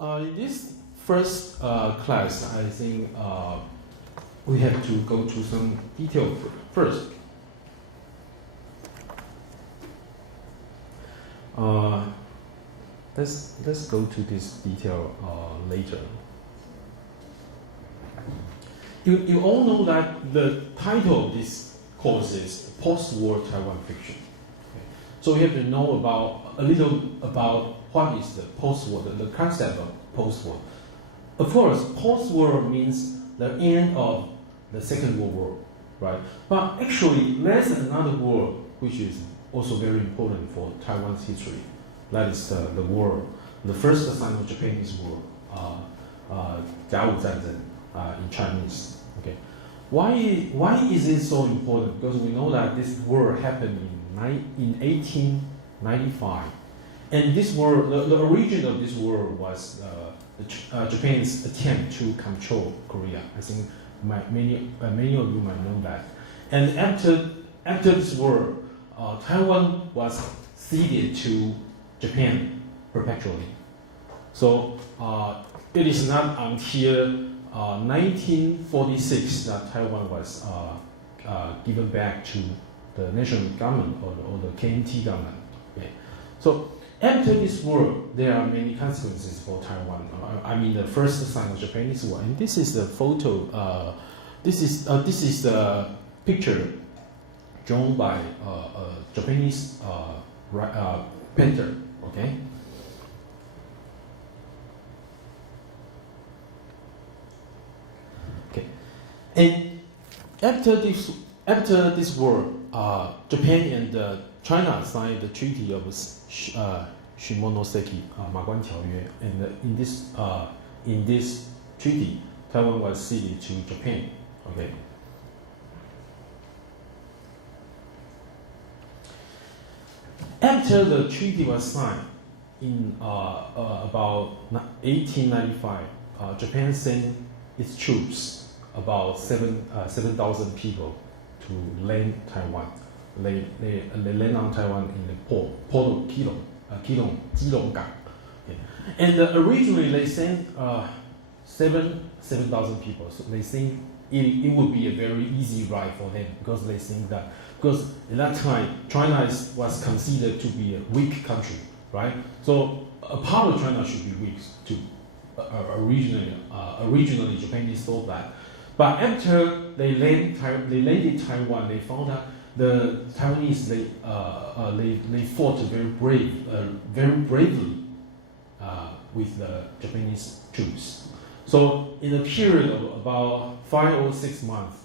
In this first class, I think we have to go to some detail first. Let's go to this detail later. You all know that the title of this course is Post-War Taiwan Fiction. Okay. So you have to know a little about what is the post-war, the concept of post-war. Of course, post-war means the end of the Second World War, right? But actually, there's another war which is also very important for Taiwan's history. That is the war, the first Sino-Japanese war, 甲午战争 in Chinese. Okay, why is it so important? Because we know that this war happened in 1895, and this war, the origin of this war was Japan's attempt to control Korea. I think many of you might know that. And after this war, Taiwan was ceded to Japan perpetually. So it is not until 1946 that Taiwan was given back to the national government or the KMT government. Okay. So after this war, there are many consequences for Taiwan. I mean, the first Sino-Japanese war, and this is the photo. This is the picture drawn by a Japanese painter. Okay. Okay. And after this war, Japan and China signed the Treaty of Shimonoseki, 马关条约, and in this treaty, Taiwan was ceded to Japan. Okay. After the treaty was signed in about 1895, Japan sent its troops, about 7,000 people, to land Taiwan. They land on Taiwan in the port of Keelung. Okay. And originally they sent 7,000 people. So they think it would be a very easy ride for them, because they think that because at that time China was considered to be a weak country, right? So a part of China should be weak too. Originally Japanese thought that, but after they landed Taiwan, they found that the Taiwanese they fought very bravely with the Japanese troops. So in a period of about 5 or 6 months,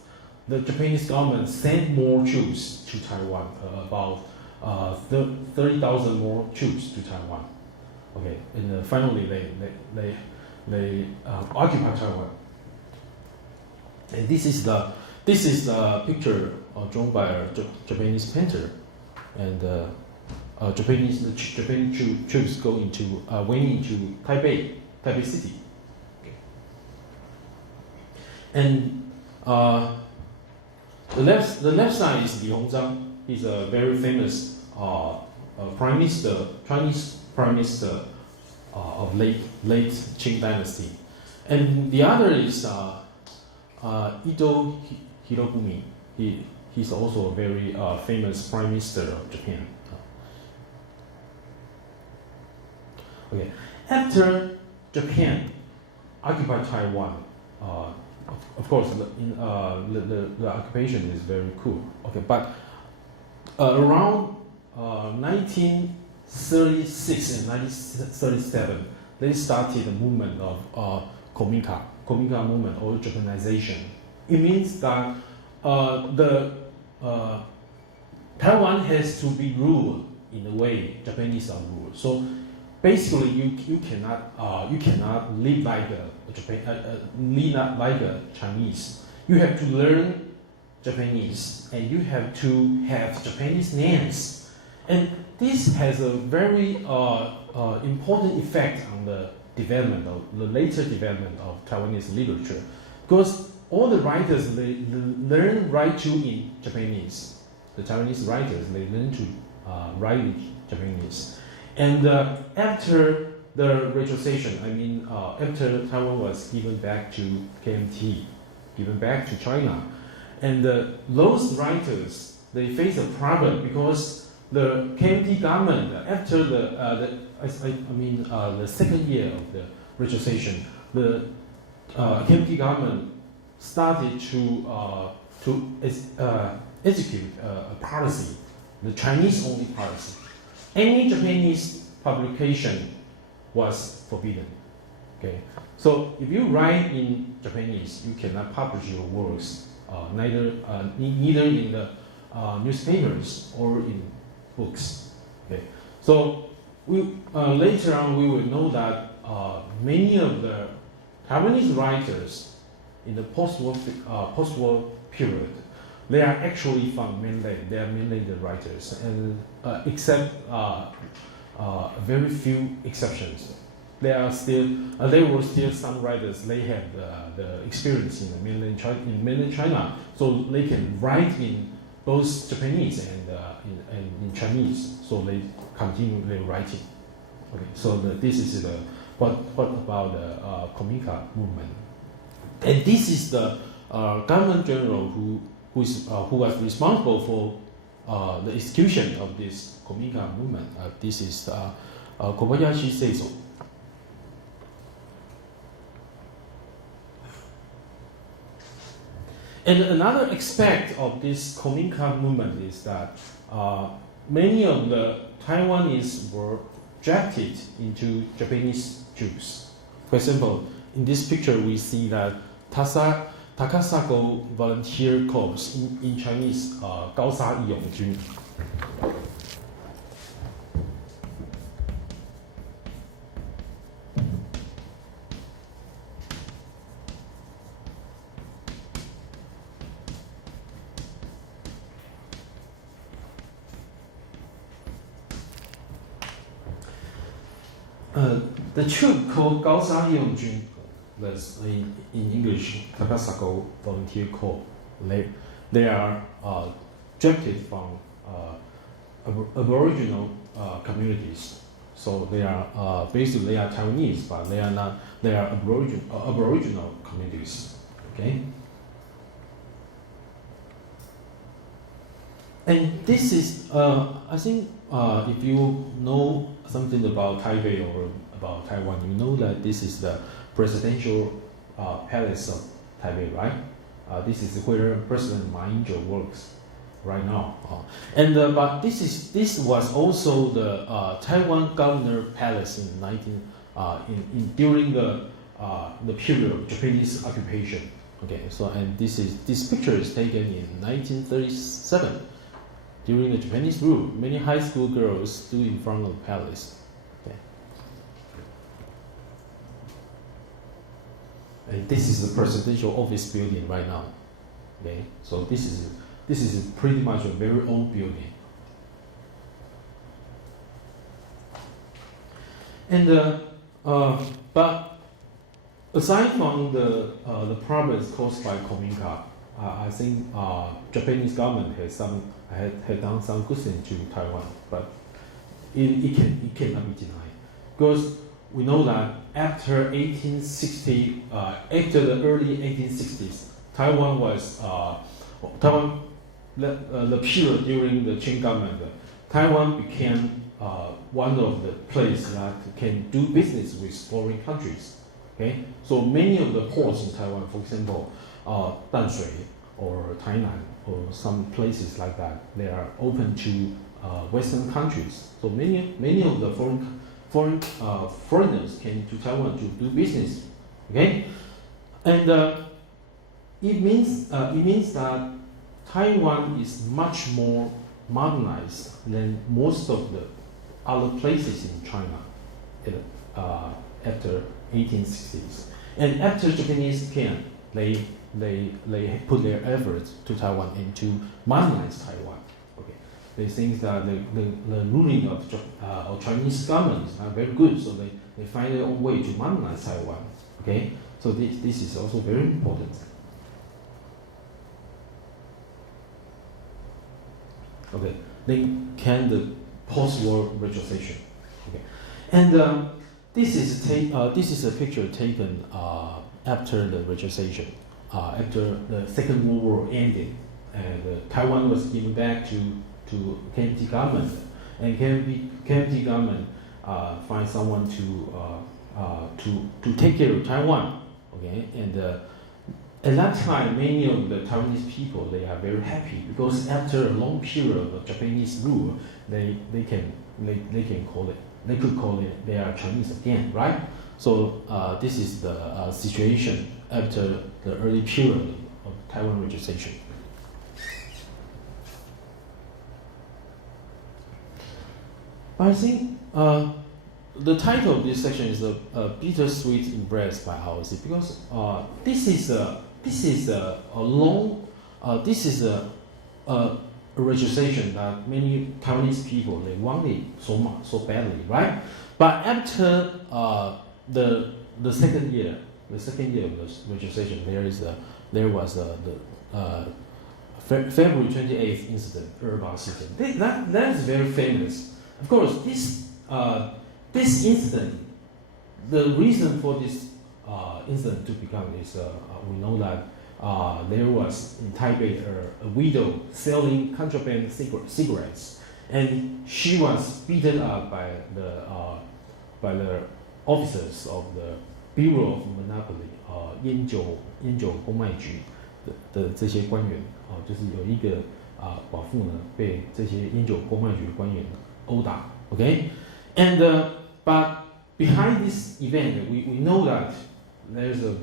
the Japanese government sent more troops to Taiwan, about 30,000 more troops to Taiwan. Okay, and finally they occupied Taiwan. And this is the picture drawn by a Japanese painter, and Japanese troops went into Taipei City. Okay. And the left side is Li Hongzhang. He's a very famous Chinese prime minister of late Qing dynasty, and the other is Ito Hirofumi. He's also a very famous prime minister of Japan. Okay, after Japan occupied Taiwan, of course, the occupation is very cool. Okay, but around 1936 and 1937, they started the movement of Kominka movement, or Japanization. It means that Taiwan has to be ruled in the way Japanese are ruled. So basically, you cannot live like a Chinese. You have to learn Japanese, and you have to have Japanese names, and this has a very important effect on the later development of Taiwanese literature, because all the writers they learn write in Japanese. The Taiwanese writers they learn to write in Japanese, and after the retrocession, I mean, after Taiwan was given back to KMT, given back to China, and those writers, they face a problem because the KMT government, after the second year of the retrocession, the KMT government started to execute a policy, the Chinese-only policy. Any Japanese publication was forbidden. Okay, so if you write in Japanese, you cannot publish your works, neither in the newspapers or in books. Okay, so later on we will know that many of the Taiwanese writers in the post-war period, they are actually from mainland. They are mainland writers, and except very few exceptions. There were still some writers. They have the experience in mainland China, so they can write in both Japanese and in Chinese. So they continue their writing. Okay, so this is what about the Kominka movement, and this is the government general who was responsible for the execution of this Kominka movement. This is Kobayashi Seizo. And another aspect of this Kominka movement is that many of the Taiwanese were drafted into Japanese Jews. For example, in this picture we see that Takasago Volunteer Corps, in Chinese, 高沙义勇军. The troop called 高沙义勇军 was in English Takasago Volunteer Corps. They are drafted from Aboriginal communities. So they are basically Taiwanese, but they are not. They are Aboriginal communities. Okay. And this is, I think, if you know something about Taipei or about Taiwan, you know that this is the presidential palace of Taipei, right? This is where President Ma Ying-jeou works right now. But this was also the Taiwan Governor Palace in during the period of Japanese occupation. Okay, so and this picture is taken in 1937. During the Japanese rule, many high school girls stood in front of the palace. Okay. And this is the presidential office building right now. Okay, so this is pretty much a very old building. And but aside from the problems caused by Kominka, I think Japanese government had done some good things to Taiwan, but it cannot be denied, because we know that after 1860, after the early 1860s, Taiwan was the period during the CHEN government. Taiwan became one of the places that can do business with foreign countries. Okay, so many of the ports in Taiwan, for example, Danshui or Tainan or some places like that, they are open to Western countries. So many of the foreigners came to Taiwan to do business. Okay, and it means that Taiwan is much more modernized than most of the other places in China after 1860s. And after Japanese came, they put their efforts to Taiwan and to modernize Taiwan. Okay, they think that the ruling of Chinese government is not very good, so they find their own way to modernize Taiwan. Okay, so this is also very important. Okay, then came the post-war retrocession. Okay, and this is a picture taken after the registration, after the Second World War ended, and Taiwan was given back to KMT government, and KMT government find someone to take care of Taiwan. Okay, and at that time, many of the Taiwanese people, they are very happy because after a long period of Japanese rule, they could call it they are Chinese again, right? So this is the situation after the early period of Taiwan registration. I think the title of this section is a bittersweet embrace by ROC, because this is a registration that many Taiwanese people, they wanted so badly, right? But after the second year of the registration, there was the February 28th incident, that is very famous. Of course, this incident, the reason for this incident to become is we know that there was in Taipei a widow selling contraband cigarettes, and she was beaten up by the officers of the Bureau of Monopoly 烟酒公卖局的这些官员就是有一个寡妇呢被这些烟酒公卖局的官员殴打 ，okay， and but behind this event we know that there's a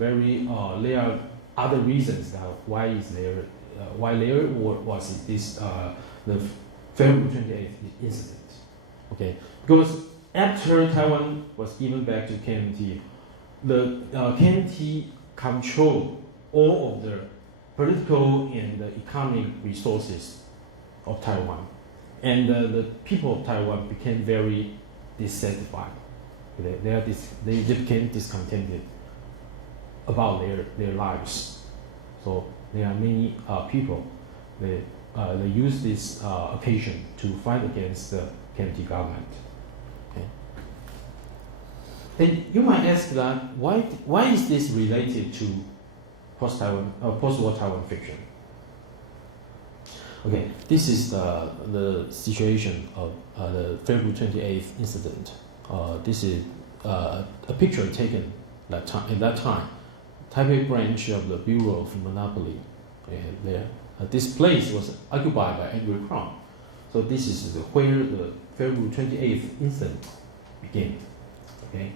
there are other reasons that why there was this the February 28th incident, okay, because after Taiwan was given back to KMT, the KMT controlled all of the political and the economic resources of Taiwan, and the people of Taiwan became very dissatisfied. They became discontented about their lives. So there are many people they use this occasion to fight against the KMT government. Okay. And you might ask that why is this related to post-war Taiwan fiction? Okay, this is the situation of the February 28th incident. This is a picture taken at that time. Taipei branch of the Bureau of Monopoly. This place was occupied by Angry Crown. So this is where the February 28th incident began. Okay.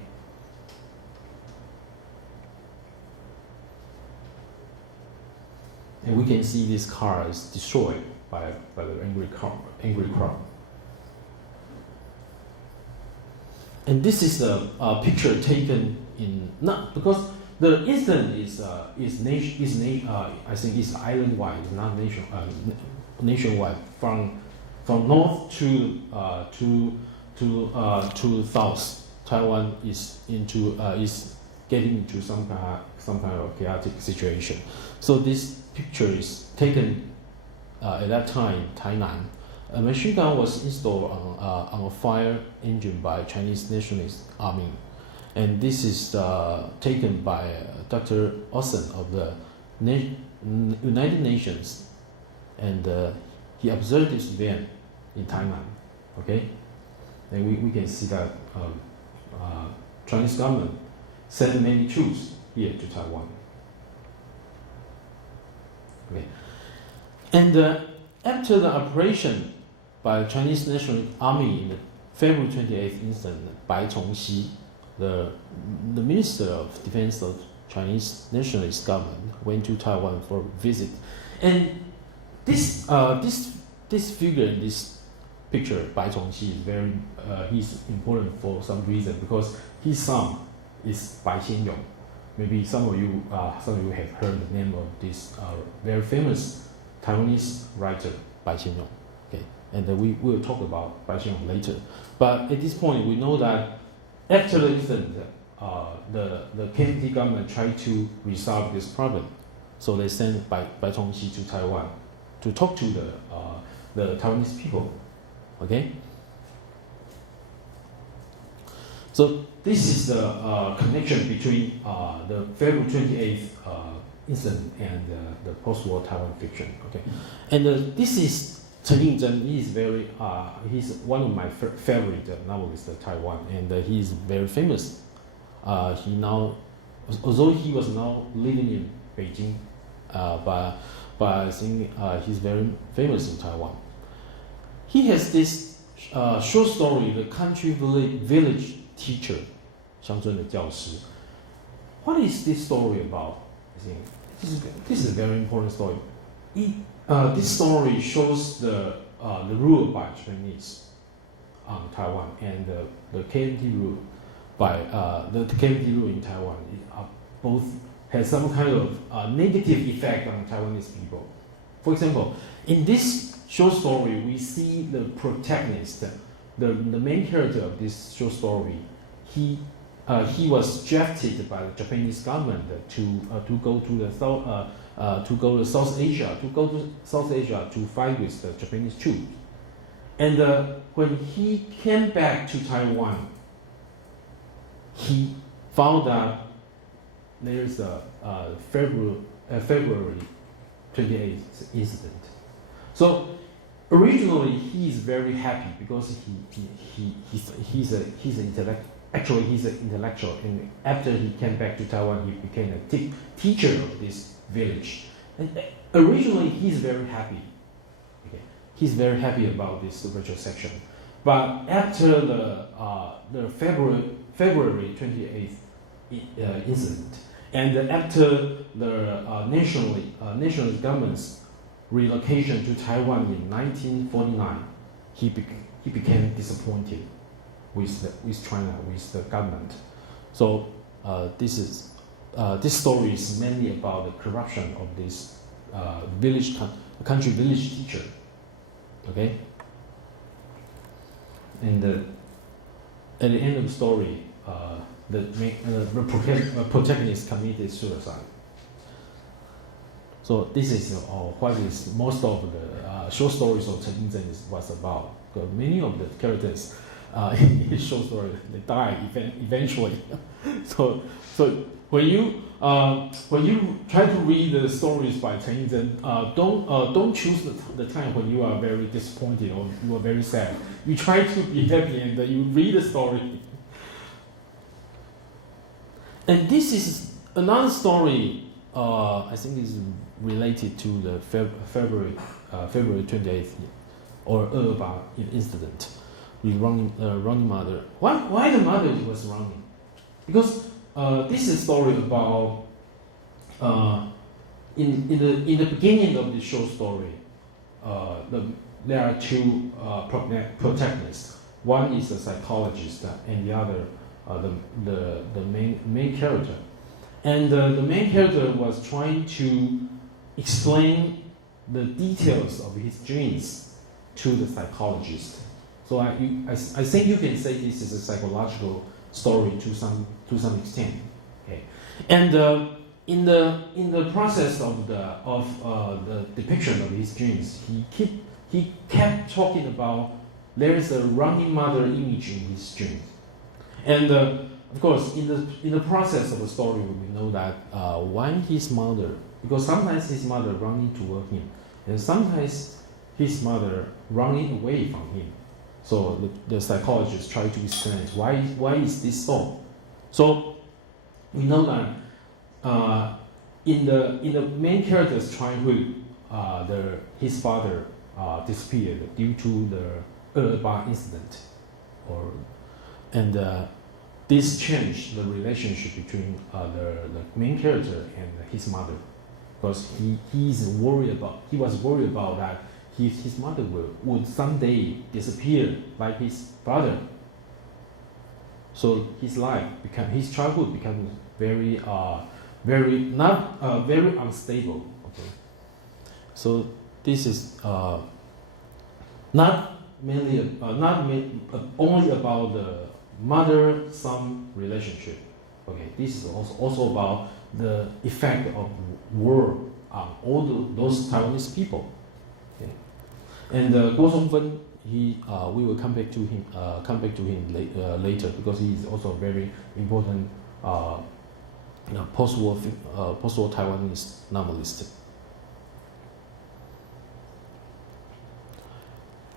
And we can see this car is destroyed by the Angry Crown. And this is a picture taken in not because the incident is I think is island-wide, it's not nationwide. From north to south, Taiwan is getting into some kind of chaotic situation. So this picture is taken at that time in Tainan. A machine gun was installed on a fire engine by Chinese Nationalist Army, and this is taken by Dr. Olsen of the United Nations, and he observed this event in Tainan. Okay, and we can see that Chinese government sent many troops here to Taiwan. Okay, and after the operation by the Chinese National Army in the February 28th incident, Bai Chongxi, the Minister of Defense of Chinese Nationalist government, went to Taiwan for a visit, and this figure in this picture, Bai Chongxi, is he's important for some reason because his son is Bai Xianyong. Maybe some of you have heard the name of this very famous Taiwanese writer, Bai Xianyong. Okay, and we will talk about Bai Xianyong later. But at this point, we know that after the incident, the KMT government tried to resolve this problem, so they sent Bai Chongxi to Taiwan to talk to the Taiwanese people. Okay. So this is the connection between the February 28th incident and the post-war Taiwan fiction. Okay, and this is Chen Yingzhen. He is very he's one of my favorite novelists of Taiwan, and he is very famous. He now, although he was now living in Beijing, but I think he's very famous in Taiwan. He has this short story, The Country Village Teacher, 乡村的教师. What is this story about? I think this is a very important story. This story shows the rule by Chinese on Taiwan and the KMT rule by the KMT rule in Taiwan. Both has some kind of negative effect on Taiwanese people. For example, in this short story, we see the protagonist, the main character of this short story. He was drafted by the Japanese government to go to South Asia to fight with the Japanese troops. And when he came back to Taiwan, he found that there's a February 28th incident. So originally he is very happy because he's an intellect. Actually, he's an intellectual, and after he came back to Taiwan, he became a teacher of this village. And originally, he's very happy. Okay, he's very happy about this retrospection. But after the February 28th incident, and after the nationalist government's relocation to Taiwan in 1949, he became disappointed with China, with the government. So this story is mainly about the corruption of this country village teacher. Okay, and at the end of the story, the protagonist committed suicide. So this is what is most of the short stories of Chen Yingzhen was about. Because many of the characters in his short story they die eventually. so when you try to read the stories by Chen Yingzhen, don't choose the time when you are very disappointed or you are very sad. You try to be happy and you read the story. And this is another story. I think is related to the February 28th or 228 incident with running mother. Why the mother was running? Because this is a story about in the beginning of the short story. There are two protagonists. One is a psychologist, and the other the main character. And the main character was trying to explain the details of his dreams to the psychologist. So I think you can say this is a psychological story to some extent. Okay, and in the process of the depiction of his dreams, he kept talking about there is a running mother image in his dreams, and of course, in the process of the story, we know that when his mother, because sometimes his mother running toward him, and sometimes his mother running away from him. So the psychologist tried to explain why is this so? So we know that in the main character's childhood, his father disappeared due to the 228 incident, and this changed the relationship between the main character and his mother, because he was worried about that his mother would someday disappear like his father. So his childhood became very unstable. Okay, so this is not only about the mother-son relationship. Okay, this is also about the effect of war on all those Taiwanese people. Okay, and Guo Songfen we will come back to him later, because he is also a very important post-war Taiwanese novelist.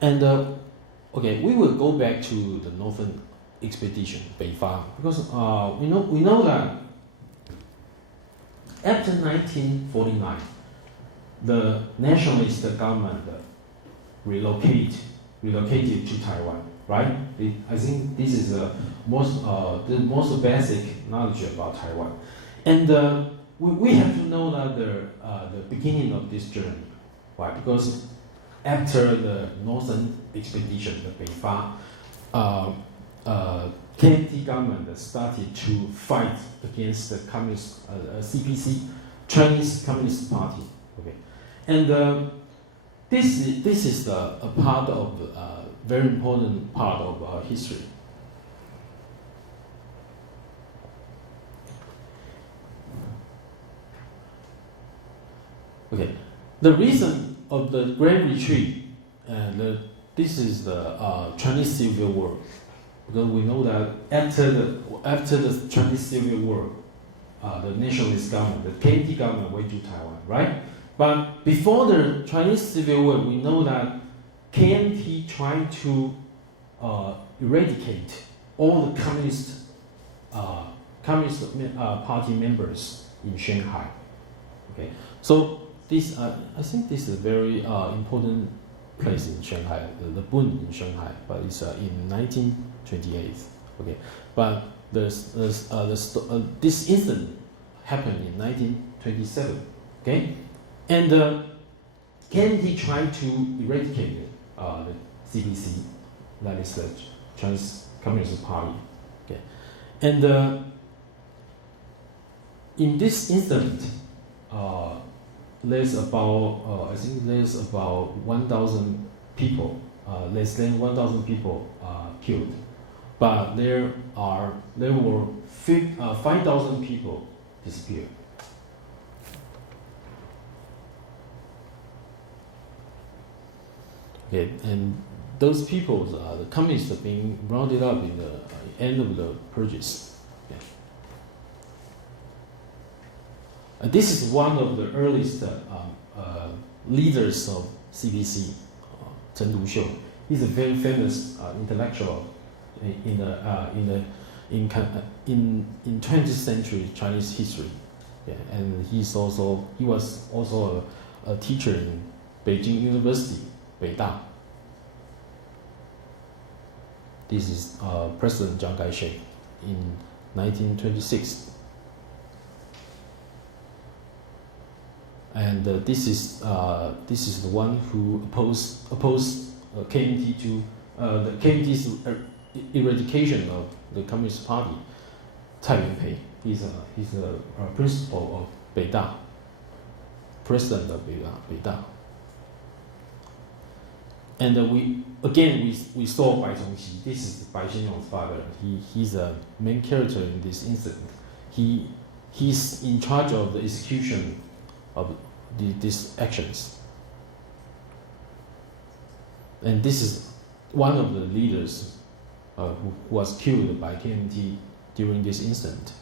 And okay, we will go back to the Northern Expedition, 北伐, because we know that after 1949, the nationalist government relocated to Taiwan, right? I think this is the most basic knowledge about Taiwan, and we have to know that the beginning of this journey, right? Because after the Northern Expedition, the 北伐, KMT government started to fight against the communist CPC, Chinese Communist Party. Okay, and this is a part of very important part of our history. Okay, the reason of the Great Retreat, and this is the Chinese Civil War, because we know that after the Chinese Civil War, the nationalist government, the KMT government, went to Taiwan, right? But before the Chinese Civil War, we know that KMT tried to eradicate all the communist party members in Shanghai. Okay, so this I think this is a very important place in Shanghai, the Bund in Shanghai, but it's in 1928. Okay, but this incident happened in 1927. Okay, and KMT tried to eradicate the CPC, that is the Chinese Communist Party. Okay, and in this incident, there's about I think there's about 1,000 people, less than 1,000 people killed, but there were 5,000 people disappeared. Okay, and those people, the communists, are being rounded up in the end of the purges. This is one of the earliest leaders of CPC, Chen Du-xiu. He's a very famous intellectual in 20th century Chinese history. Yeah, and he was also a teacher in Beijing University, Beida. This is President Chiang Kai-shek in 1926. And this is the one who opposed KMT to the KMT's eradication of the Communist Party. Tsai Ing-pei, he's a principal of Beida, president of Beida. And we saw Bai Chongqi. This is Bai Xinrong's father. He's a main character in this incident. He's in charge of the execution of these actions. And this is one of the leaders who was killed by KMT during this incident.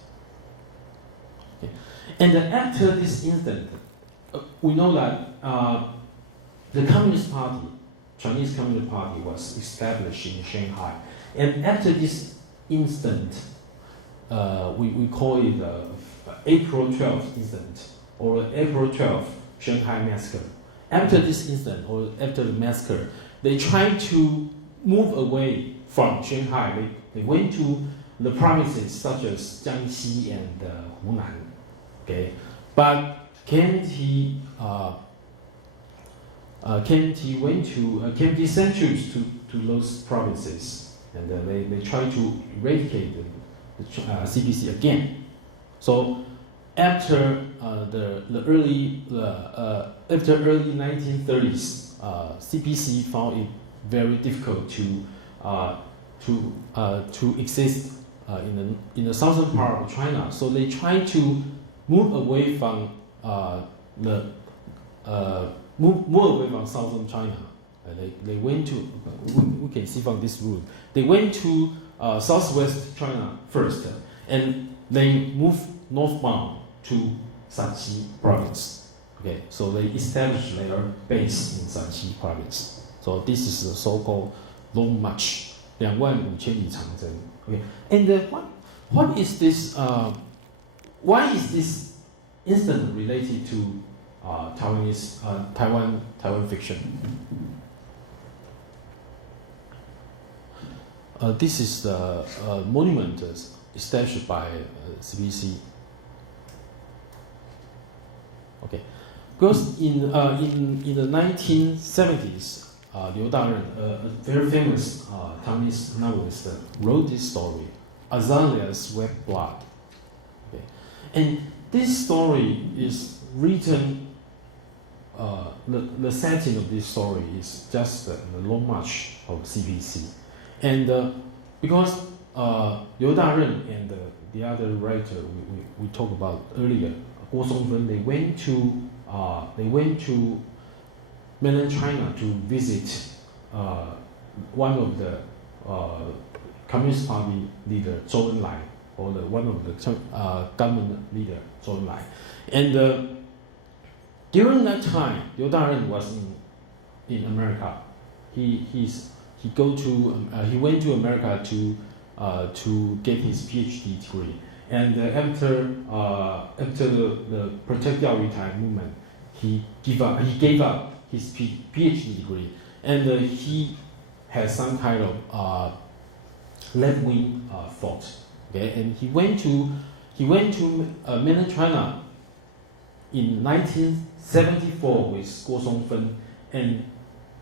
Okay. And after this incident, we know that the Communist Party, Chinese Communist Party, was established in Shanghai. And after this incident, we call it the April 12th incident, or April 12th Shanghai massacre. After this incident, or after the massacre, they tried to move away from Shanghai. They went to the provinces such as Jiangxi and Hunan. Okay, but KMT sent troops to those provinces, and they tried to eradicate the CPC again. So after early 1930s, CPC found it very difficult to exist in the southern part of China. So they tried to move away from southern China They went to, we can see from this route, they went to southwest China first, and they moved northbound to Shanxi province. Okay, so they established their base in Shanxi province. So this is the so-called long march, 25,000里长征. Okay, and what is this? Why is this incident related to Taiwan fiction? This is the monument established by CBC. Okay, because in the 1970s, Liu Daren, a very famous Taiwanese novelist, wrote this story, Azalea's Wet Blood. Okay, and this story is written. The setting of this story is just the long march of CBC. And because Liu Daren and the other writer we talked about earlier, Guo Songfen, they went to mainland China to visit one of the Communist Party leader Zhou Enlai, or one of the government leader Zhou Enlai, and during that time, Liu Daren was in America. He went to America to get his PhD degree, and after the Protect Diaoyutai movement, he gave up his PhD degree, and he had some kind of left-wing thought. Okay, and he went to mainland China in 1974 with Guo Songfen, and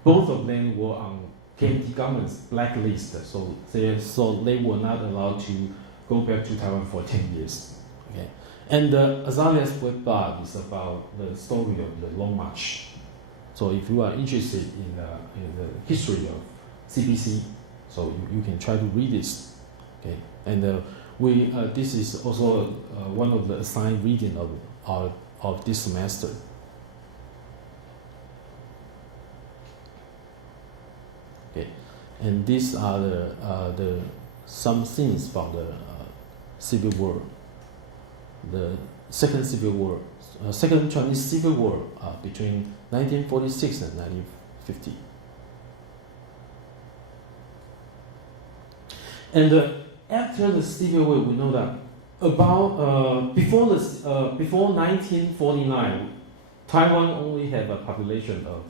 both of them were on KMT government's blacklist, so they were not allowed to go back to Taiwan for 10 years. Okay, and Azalea's Wet Blood is about the story of the Long March. So if you are interested in the history of CPC, so you can try to read this. Okay, and this is also one of the assigned reading of this semester. Okay, and these are the some things from the Civil War, the Second Civil War, Second Chinese Civil War between 1946 and 1950. And after the Civil War, we know that about before 1949, Taiwan only had a population of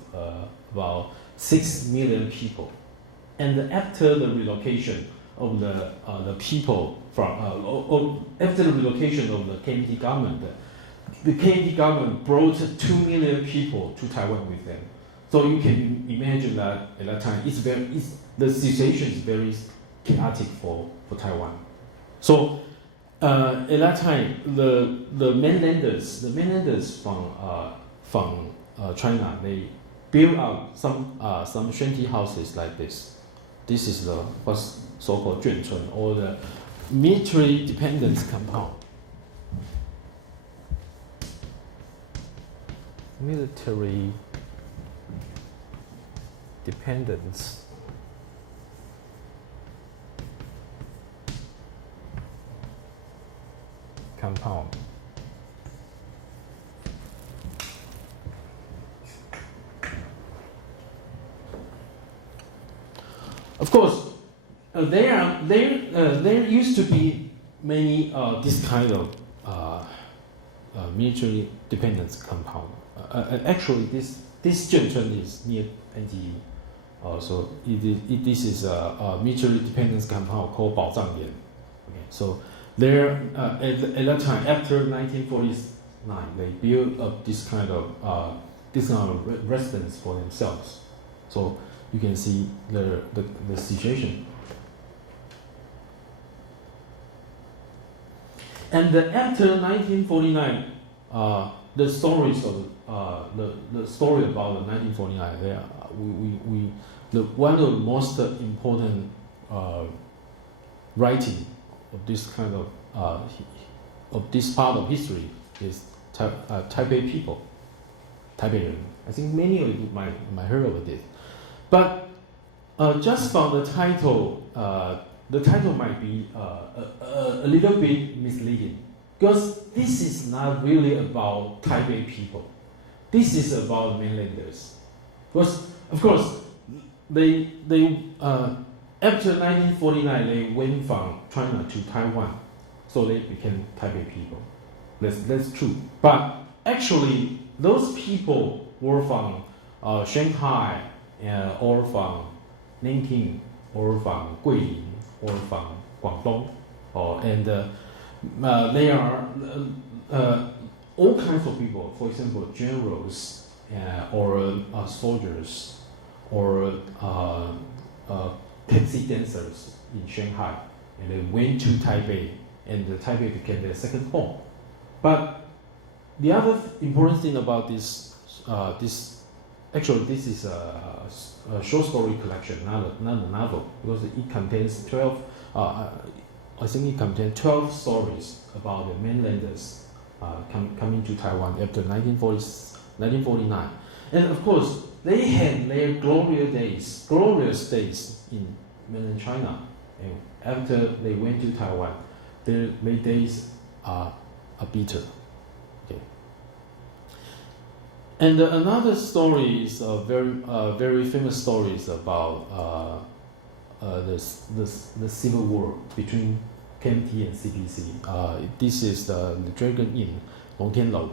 about 6 million people, and after the relocation of the people from after the relocation of the KMT government, the KMT government brought 2 million people to Taiwan with them. So you can imagine that at that time, the situation is very chaotic for Taiwan. So at that time, the mainlanders from China, they built out some shanty houses like this. This is the what's so-called 眷村, or the military dependence compound. Military dependence compound. Of course, there used to be many this kind of military dependence compound. Actually, this 眷村 is near NTU. So this is a military dependence compound called 保障连. Okay, so there at that time, after 1949, they built up this kind of residence for themselves. So you can see the situation. And after 1949, the stories of the story about the 1949, there one of the most important writing of this kind of this part of history is Taipei people, Taipei. I think many of you might heard of it. But just from the title might be a little bit misleading, because this is not really about Taipei people. This is about mainlanders. Because, of course, they after 1949, they went from China to Taiwan, so they became Taipei people. That's true. But actually, those people were from Shanghai, or from Nanking, or from Guilin, or from Guangdong, and they are all kinds of people. For example, generals, or soldiers, or taxi dancers in Shanghai, and they went to Taipei, and Taipei became their second home. But the other important thing about this is a short story collection, not a novel, because it contains 12. I think it contains 12 stories about the mainlanders coming to Taiwan after 1949, and of course they had their glorious days in mainland China, and after they went to Taiwan, their days are bitter. Okay. And another story is a very famous story is about the civil war between KMT and CPC. This is the Dragon Inn, Long Tian Lou.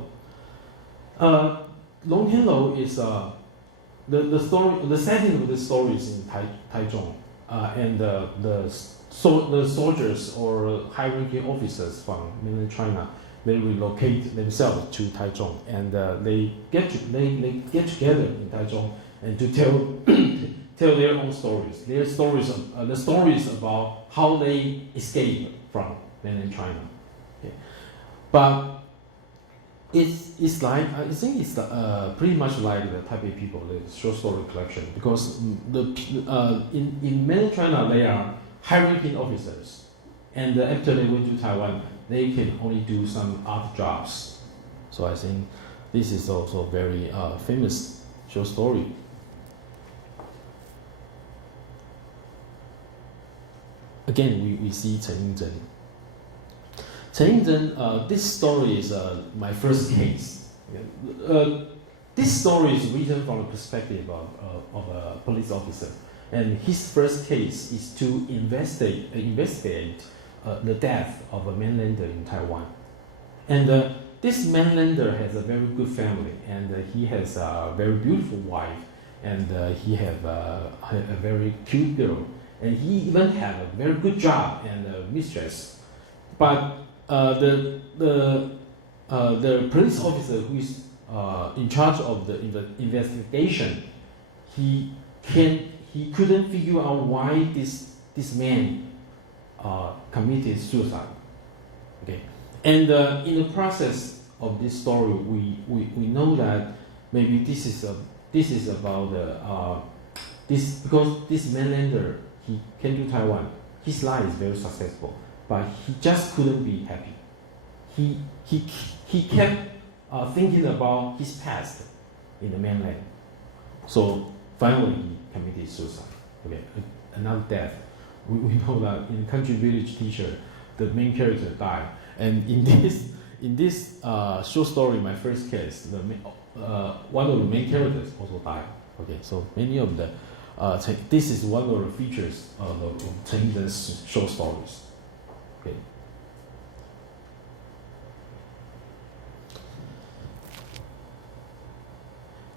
Long Tian Lou is the story. The setting of the story is in Taichung, and the soldiers or high-ranking officers from mainland China, they relocate themselves to Taichung, and they get together in Taichung and to tell their own stories. Their stories, the stories about how they escaped from mainland China. Okay. But it's like, I think it's pretty much like the Taipei people, the short story collection, because in mainland China they are high-ranking officers, and after they went to Taiwan, they can only do some odd jobs. So I think this is also a very famous short story. Again, we see Chen Yingzhen. Chen Yingzhen, this story is my first case. This story is written from the perspective of a police officer, and his first case is to investigate the death of a mainlander in Taiwan. And this mainlander has a very good family, and he has a very beautiful wife, and he has a very cute girl, and he even had a very good job and a mistress. But the police officer who is in charge of the investigation, he couldn't figure out why this man committed suicide. Okay, and in the process of this story, we know that maybe this is about this, because this mainlander, he came to Taiwan. His life is very successful, but he just couldn't be happy. He kept thinking about his past in the mainland. So finally, he committed suicide. Okay, another death. We know that in Country Village Teacher, the main character died, and in this short story, my first case, one of the main characters also died. Okay, so many of the this is one of the features of Chen Yingzhen's short stories. Okay.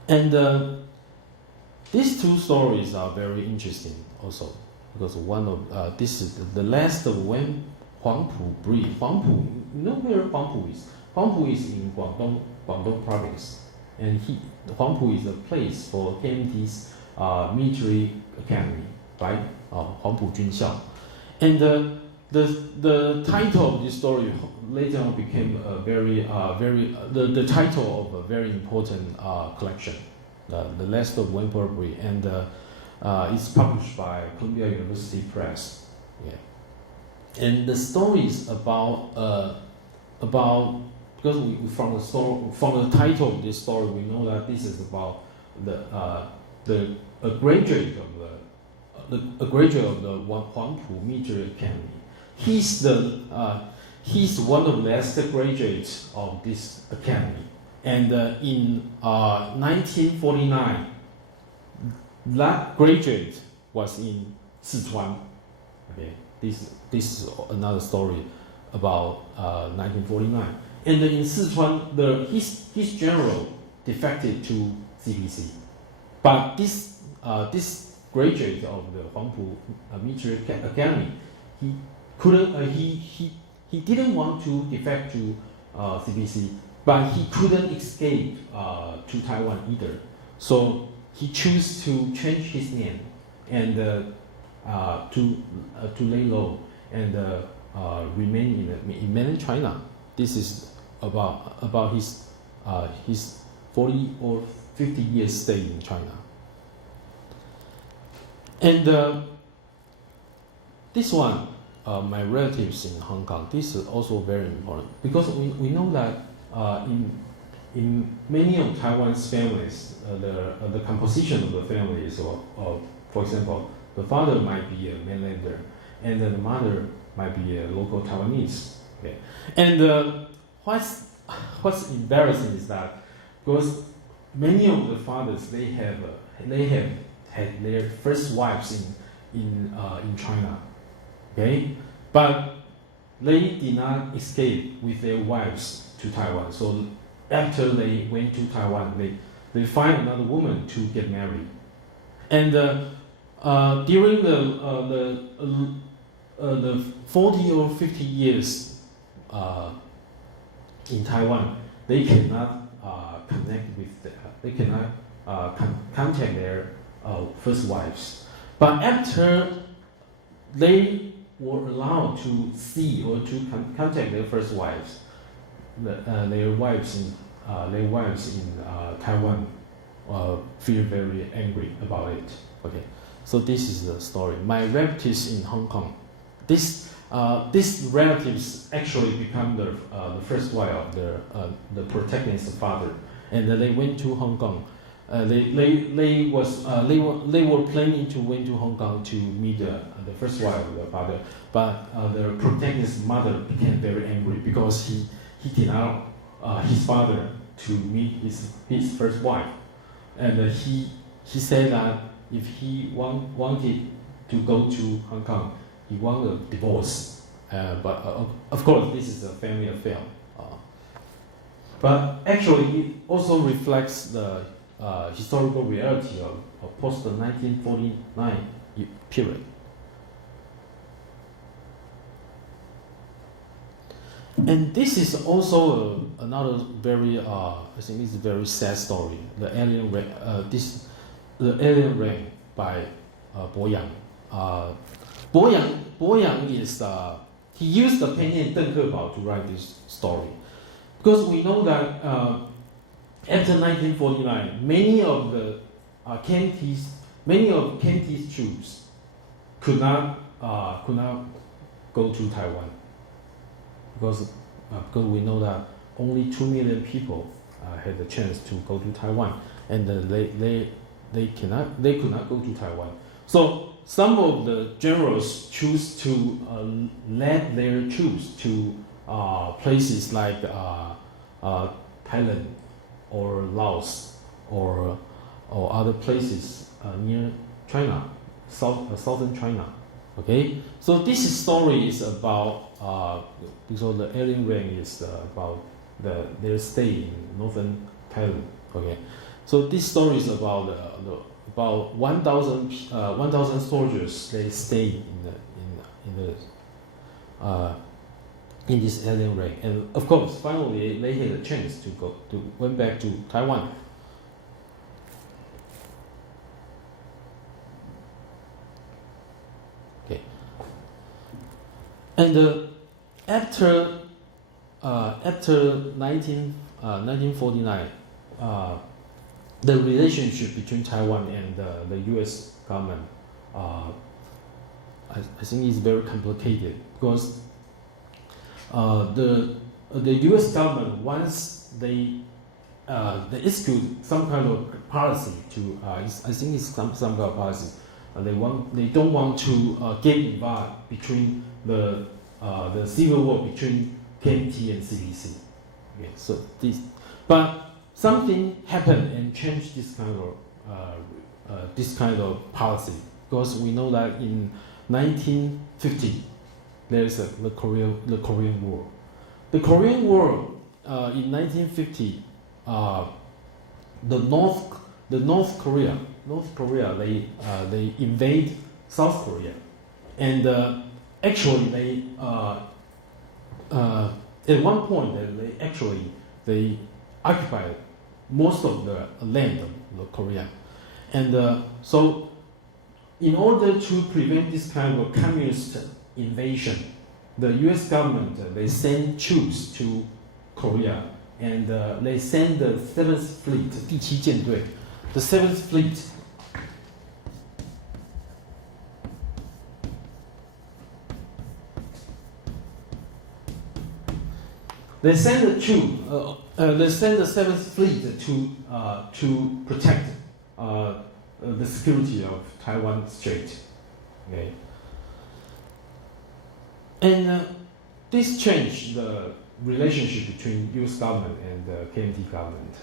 And these two stories are very interesting also, because one of this is the last of when Huangpu breed. Huangpu, you know where Huangpu is? Huangpu is in Guangdong province, and Huangpu is a place for KMT's military academy, right? Huangpu Junxiao. And the title of this story later on became a the title of a very important collection, The Last of Wen Burberry, and it's published by Columbia University Press. Yeah. And the story is about because from the title of this story, we know that this is about the a graduate of the Huangpu Military Academy. He's one of the last graduates of this academy. And in 1949, that graduate was in Sichuan. Okay, this is another story about 1949. And in Sichuan, his general defected to CPC, but this graduate of the Huangpu Military Academy, he couldn't. He didn't want to defect to CPC, but he couldn't escape to Taiwan either. So he chose to change his name and to lay low and remain in mainland China. This is about his 40 or 50 years stay in China. And this one, my relatives in Hong Kong, this is also very important because we know that in many of Taiwan's families, the composition of the family is, for example, the father might be a mainlander, and the mother might be a local Taiwanese. Okay. And what's embarrassing is that because many of the fathers they have had their first wives in China, okay, but they did not escape with their wives to Taiwan. So after they went to Taiwan, they find another woman to get married, and during the 40 or 50 years in Taiwan, they cannot connect with they cannot contact their first wives. But after they were allowed to see or to contact their first wives, their wives in Taiwan feel very angry about it. Okay, so this is the story. My relatives in Hong Kong, these relatives actually become the first wife of the protagonist's father, and they went to Hong Kong. They were planning to went to Hong Kong to meet the first wife of the father, but the protagonist's mother became very angry because he did not his father to meet his first wife, and he said that if he wanted to go to Hong Kong, he wanted a divorce. But of course, this is a family affair. But actually, it also reflects the historical reality of post-1949 period. And this is also another very, I think it's a very sad story. The Alien Rain by Bo Yang. Bo Yang is he used the pen name Deng Kebao to write this story, because we know that after 1949, many of Cantonese troops could not go to Taiwan because we know that only 2 million people had the chance to go to Taiwan, and they could not go to Taiwan. So some of the generals choose to lead their troops to places like Thailand or Laos or other places near China, southern China. Okay, so this story is about because the Alien Rain is about their stay in northern Thailand. Okay, so this story is about about 1,000 soldiers. They stay in this Alien Rain, and of course, finally they had a chance to went back to Taiwan. Okay, and after 1949, the relationship between Taiwan and the U.S. government, I think is very complicated because the U.S. government, once they they execute some kind of policy to. I think it's some kind of policy. They don't want to get involved between the civil war between KMT and CPC. Okay, so but something happened and changed this kind of policy, because we know that in 1950 there's the Korean War. The Korean War in 1950, the North Korea they invade South Korea, and actually they at one point they occupied most of the land of Korea, and so in order to prevent this kind of communist invasion, the U.S. government they sent troops to Korea, and they sent the 7th Fleet, 第七舰队, the 7th Fleet. They sent the 7th Fleet to protect the security of Taiwan Strait. Okay. And this changed the relationship between U.S. government and the KMT government.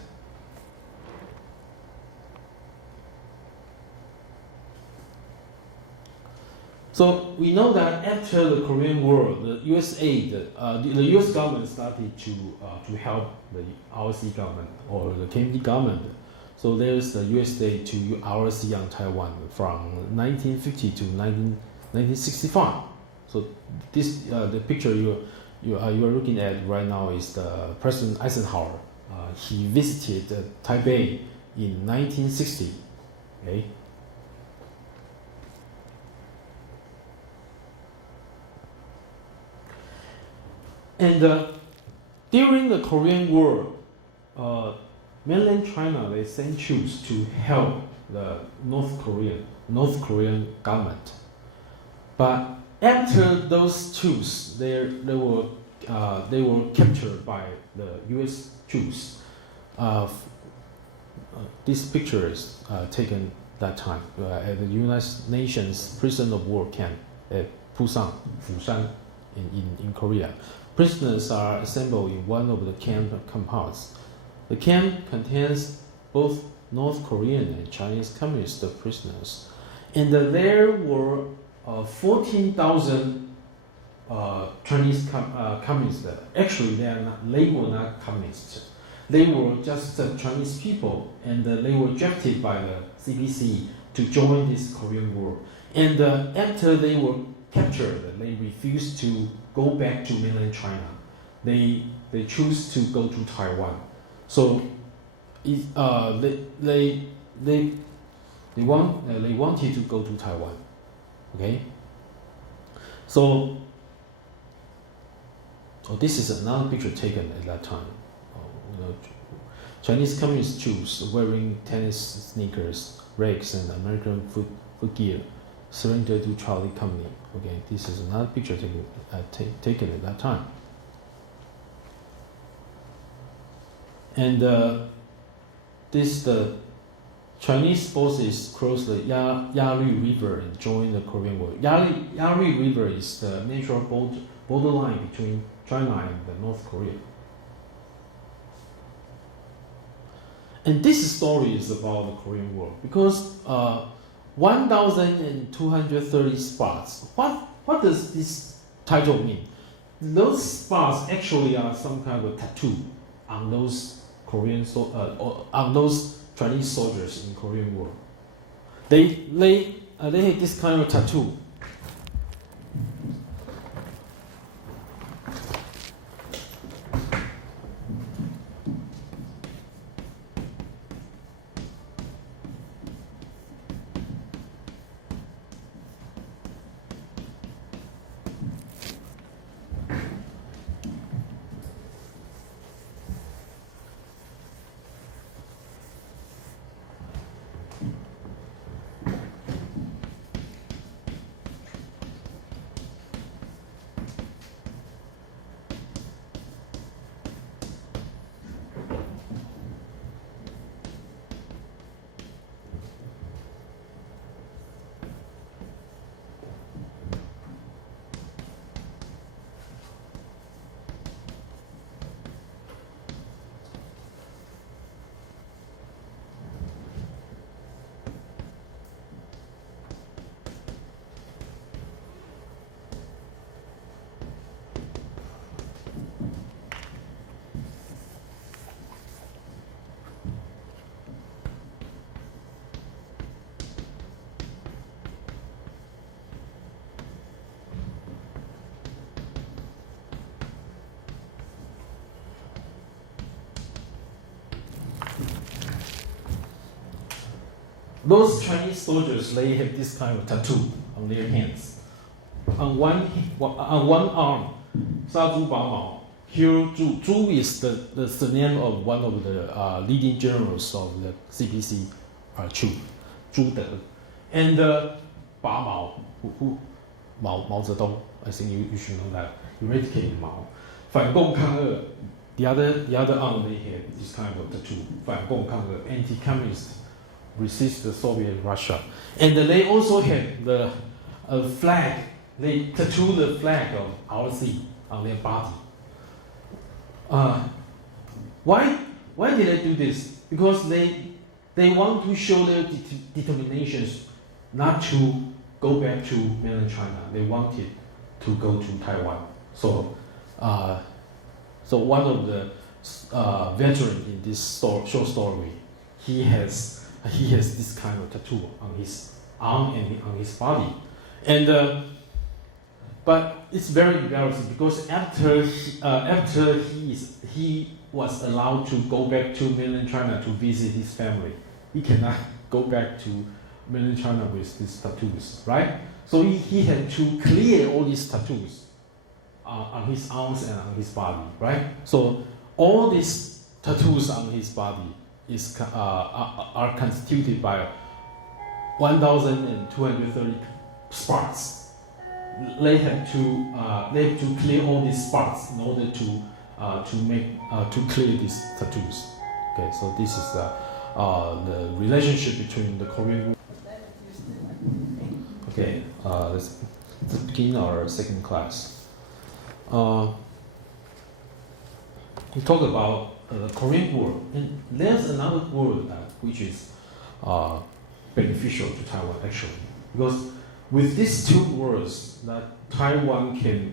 So we know that after the Korean War, the U.S. U.S. government started to help the ROC government or the KMT government. So there's the U.S. aid to ROC on Taiwan from 1950 to 1965. So this the picture you are looking at right now is the President Eisenhower. He visited Taipei in 1960. Okay. And during the Korean War, mainland China they sent troops to help the North Korean government. But after those troops, they were captured by the U.S. troops. This picture is taken that time at the United Nations prison of war camp at Pusan, Fushan, in Korea. Prisoners are assembled in one of the camp compounds. The camp contains both North Korean and Chinese communist prisoners, and there were 14,000 Chinese communists. Actually, they were not communists. They were just Chinese people, and they were drafted by the CPC to join this Korean War. And after they were captured, they refused to go back to mainland China. They choose to go to Taiwan. So they wanted to go to Taiwan. Okay. So this is another picture taken at that time. Chinese communist troops wearing tennis sneakers, rags, and American footgear surrendered to Charlie Company. Okay, this is another picture taken at that time. And the Chinese forces crossed the Yari River and joined the Korean War. Yari River is the natural borderline between China and North Korea. And this story is about the Korean War because 1,230 spots. What does this title mean? Those spots actually are some kind of tattoo on those on those Chinese soldiers in Korean War. They had this kind of tattoo. those Chinese soldiers, they have this kind of tattoo on their hands. On one arm, 杀猪拔毛. Here, Zhu is the name of one of the leading generals of the CPC, Chu, Zhu De. And Ba Mao, Mao Zedong, I think you should know that, eradicated Mao. 反共抗俄, the other arm they have this kind of tattoo, 反共抗俄, anti-communist, resist the Soviet Russia. And they also have the flag, they tattoo the flag of RC on their body. Why did they do this? Because they want to show their determinations not to go back to mainland China. They wanted to go to Taiwan. So one of the veterans in this short story, he has this kind of tattoo on his arm and on his body, and but it's very embarrassing because after he was allowed to go back to mainland China to visit his family, he cannot go back to mainland China with these tattoos, right? So he had to clear all these tattoos on his arms and on his body, right? So all these tattoos on his body are constituted by 1,230 spots. They have to clear all these spots in order to clear these tattoos. Okay, so this is the relationship between the Korean. Okay, let's begin our second class. We talk about the Korean War, and there's another word which is beneficial to Taiwan actually, because with these two words, that Taiwan can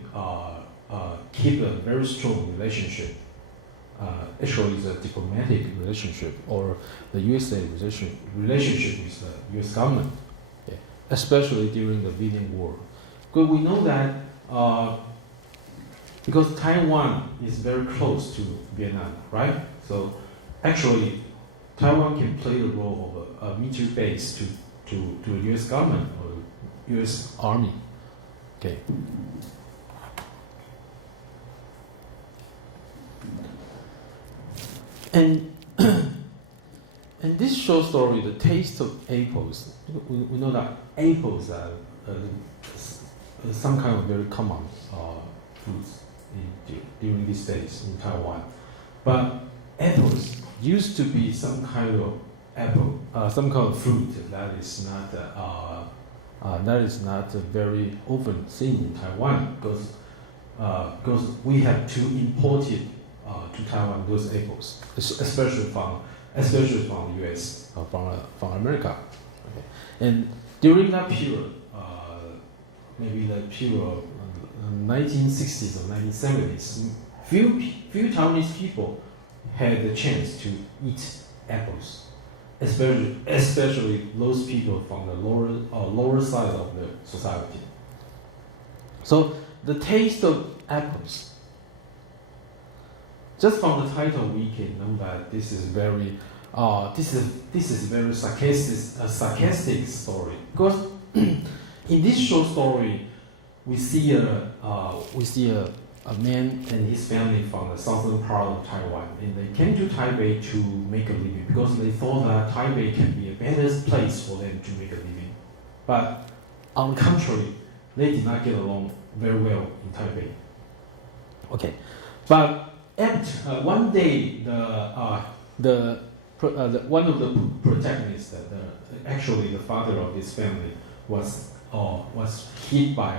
keep a very strong relationship. Actually, it's a diplomatic relationship, or the USA relationship with the US government, okay, especially during the Vietnam War. Because we know that because Taiwan is very close to Vietnam, right? So actually, Taiwan can play the role of a military base to the US government or US Army. Okay. And this short story, The Taste of Apples, we know that apples are some kind of very common foods during these days in Taiwan. But apples used to be some kind of apple, some kind of fruit that is not very often seen in Taiwan because we have to import it to Taiwan, those apples, especially from the US, from America. Okay. And during that period, maybe the period of 1960s or 1970s, few Taiwanese people had the chance to eat apples, especially those people from the lower side of the society. So the taste of apples. Just from the title, we can know that this is very sarcastic story. Because in this short story, we see a man and his family from the southern part of Taiwan, and they came to Taipei to make a living because they thought that Taipei can be a better place for them to make a living. But on the contrary, they did not get along very well in Taipei. Okay, but one day, one of the protagonists, actually the father of this family, was hit by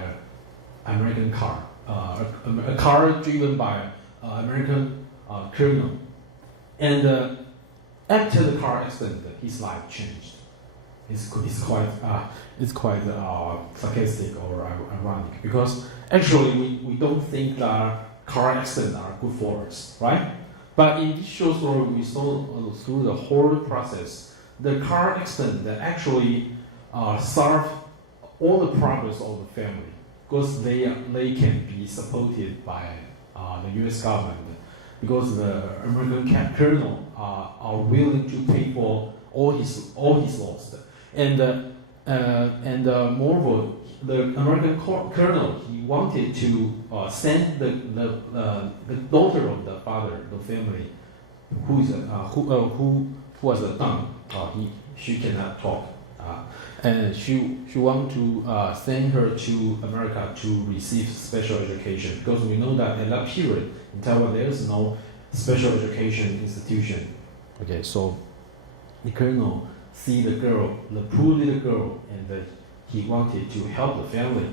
an American car, a car driven by an American criminal, and after the car accident, his life changed. It's quite sarcastic or ironic because actually we don't think that car accidents are good for us, right? But in this short story, we saw through the whole process, the car accident that actually solved all the problems of the family because they can be supported by the U.S. government because the American criminal are willing to pay for all his loss, And moreover, the American colonel, he wanted to send the daughter of the father, the family, who was a dumb. She cannot talk, and she want to send her to America to receive special education, because we know that at that period in Taiwan there is no special education institution. Okay, so the colonel see the girl, the poor little girl, and he wanted to help the family.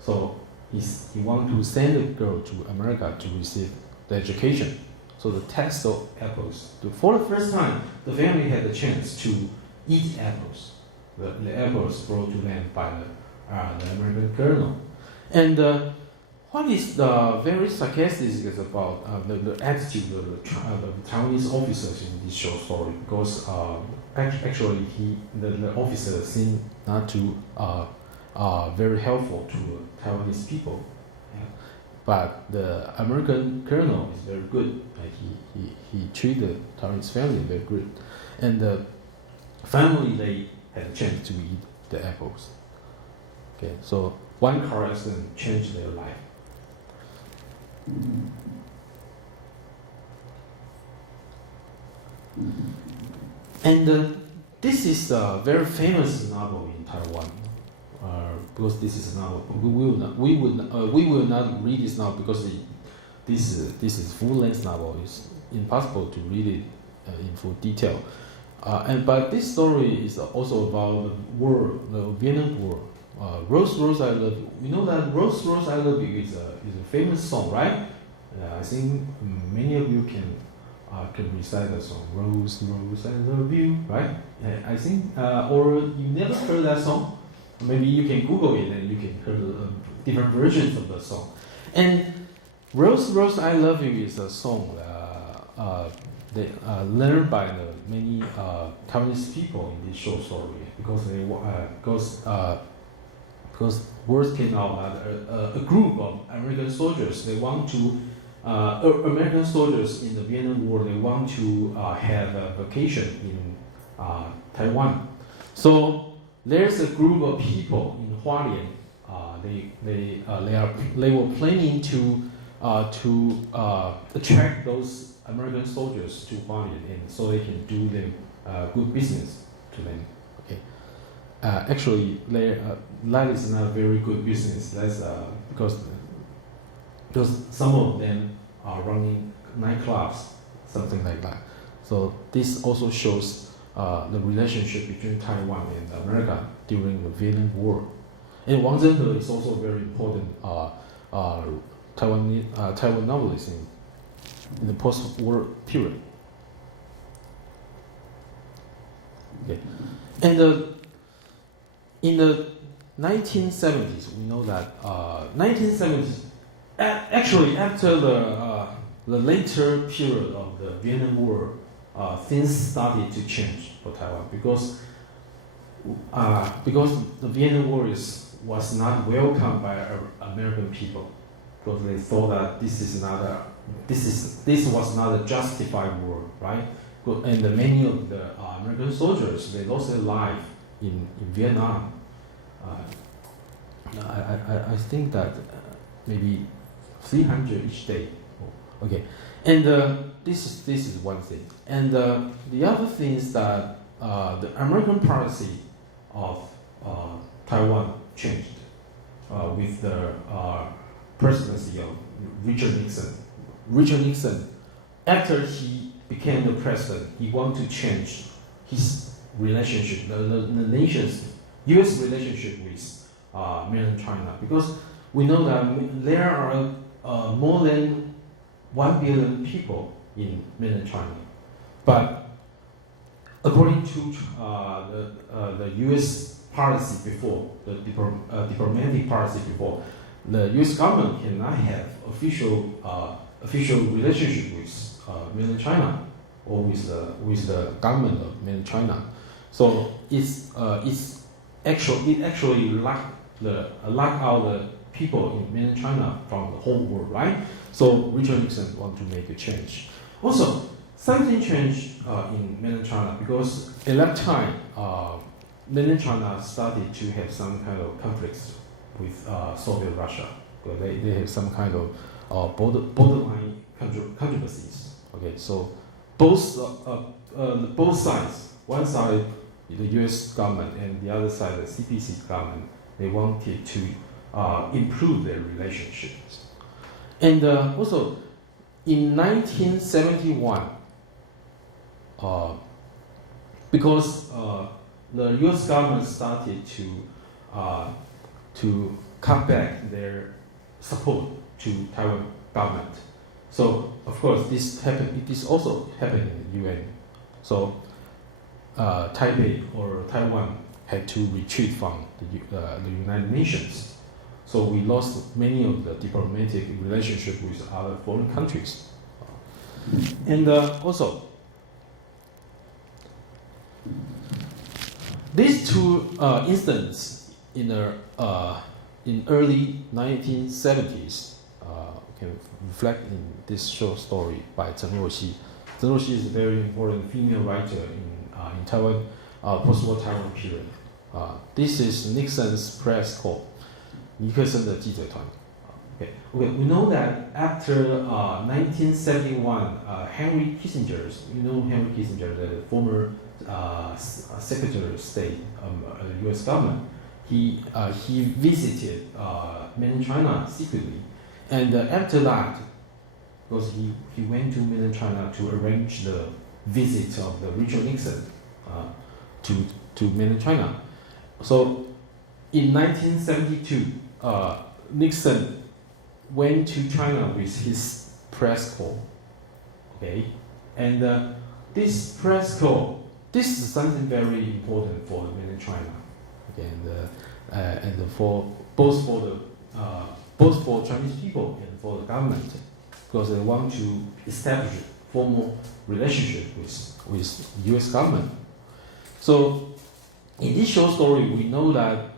So he wanted to send the girl to America to receive the education. So the taste of apples. For the first time, the family had the chance to eat apples. The apples brought to them by the American colonel. And what is very sarcastic is about the attitude of the Taiwanese officers in this short story, because actually the officer seemed not to very helpful to Taiwanese people. Yeah. But the American colonel is very good. He treated Taiwanese family very good. And finally they had a chance to eat the apples. Okay, so one car accident changed their life. And this is a very famous novel in Taiwan, because this is a novel. We will not read this now, because this is full-length novel. It's impossible to read it in full detail. But this story is also about the war, the Vietnam War. Rose, Rose, I Love You. We know that Rose, Rose, I Love You is a famous song, right? I think many of you can recite that song. Rose, Rose, I Love You, right? I think, or you never heard that song. Maybe you can Google it and you can hear different versions of the song. And Rose, Rose, I Love You is a song learned by many Taiwanese people in this short story, because words came out that a group of American soldiers, they want to American soldiers in the Vietnam War, they want to have a vacation in Taiwan. So there's a group of people in Hualien. They were planning to attract those American soldiers to Hualien, and so they can do them good business to them. Okay. Actually, that is not very good business. That's because some of them are running nightclubs, something like that. So this also shows the relationship between Taiwan and America during the Vietnam War. And Wang Zhenhe is also very important Taiwan novelist in the post-war period. Okay. And in the 1970s, we know that 1970s, actually after the later period of the Vietnam War, things started to change for Taiwan, because the Vietnam War was not welcomed by American people, because they thought that this was not a justified war, right? And many of the American soldiers, they lost their life in Vietnam. I think that maybe 300 each day. Okay, and this is one thing. And the other thing is that the American policy of Taiwan changed with the presidency of Richard Nixon. Richard Nixon, after he became the president, he wanted to change his relationship, the nation's U.S. relationship with mainland China, because we know that there are more than 1 billion people in mainland China. But according to the U.S. policy before, the diplomatic policy before, the U.S. government cannot have official relationship with mainland China or with the government of mainland China. So it actually locked out the people in mainland China from the whole world, right? So Richard Nixon wanted to make a change. Also, something changed in mainland China, because at that time mainland China started to have some kind of conflicts with Soviet Russia. They have some kind of borderline controversies. Okay, so both sides, one side the U.S. government and the other side the CPC government, they wanted to improve their relationships. And also in 1971, because the U.S. government started to cut back their support to Taiwan government. So of course this happened. This also happened in the UN. So Taipei or Taiwan had to retreat from the United Nations. So we lost many of the diplomatic relationships with other foreign countries. And also, these two incidents in early 1970s can reflect in this short story by Chen Ruoxi. Chen Ruoxi is a very important female writer in Taiwan, post-war Taiwan period. This is Nixon's press corps, 尼克森的记者团。Okay, we know that after 1971, Henry Kissinger, you know Henry Kissinger, the former Secretary of State of the U.S. government, he visited mainland China secretly, and after that, because he went to mainland China to arrange the visit of the Richard Nixon to mainland China. So in 1972, Nixon went to China with his press corps. Okay, and this press corps, this is something very important for mainland China. Okay, and for both for Chinese people and for the government, because they want to establish formal relationship with U.S. government. So in this short story, we know that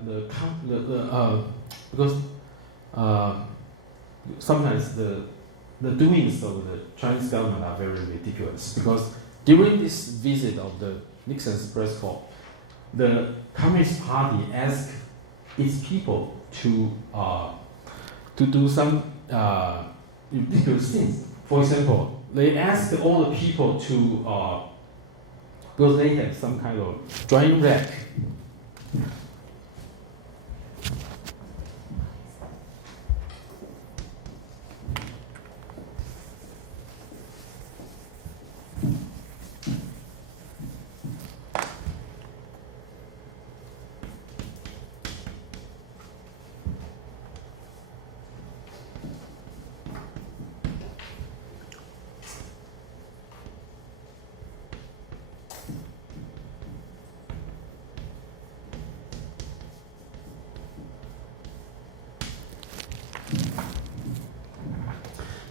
because sometimes the doings of the Chinese government are very ridiculous. Because during this visit of the Nixon's press corps, the Communist Party asked its people to do some ridiculous things. For example, they asked all the people to because they had some kind of drying rack.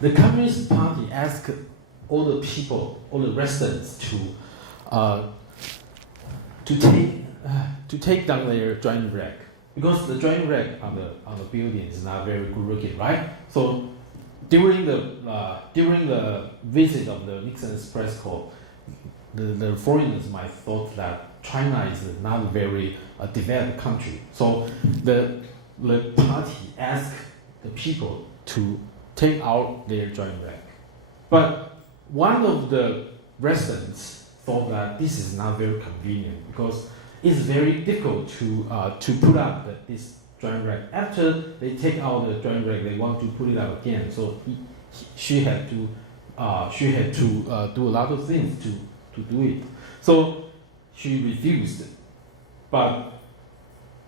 The Communist Party asked all the people, all the residents, to take down their drying rack, because the drying rack on the building is not very good looking, right? So during the visit of the Nixon's press corps, the foreigners might thought that China is not a very developed country. So the party asked the people to take out their drying rack. But one of the residents thought that this is not very convenient, because it's very difficult to put up this drying rack. After they take out the drying rack, they want to put it up again. So she had to do a lot of things to do it. So she refused. But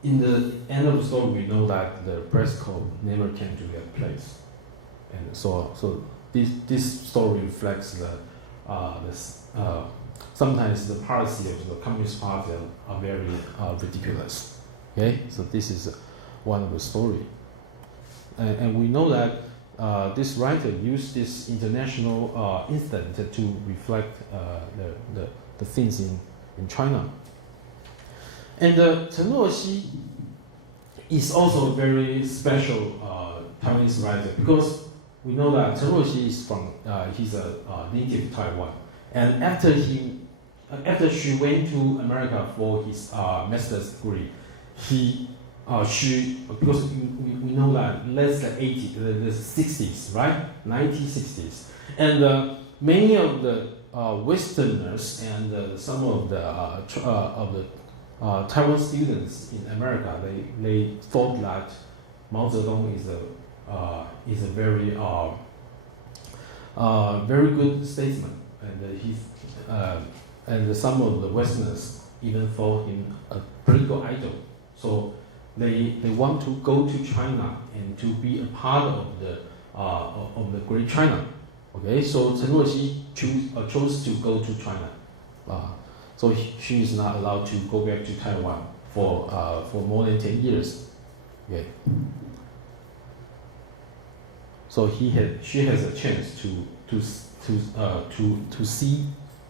in the end of the story, we know that the press corps never came to that place. And so this story reflects sometimes the policy of the Communist Party are very ridiculous. Okay, so this is one of the story, and we know that this writer used this international incident to reflect the things in China. And Chen Ruoxi is also a very special Taiwanese writer, because we know that Chen Ruoxi is from he's a native Taiwan, and after he after she went to America for his master's degree, she because we know that less than 80, the 60s, right, 1960s, and many of the Westerners and some of the Taiwan students in America, they thought that Mao Zedong is a very very good statesman, and some of the Westerners even thought him a political idol. So they want to go to China and to be a part of the Great China. Okay, so Chen Ruoxi chose to go to China. So she is not allowed to go back to Taiwan for more than 10 years. Okay. So she has a chance to see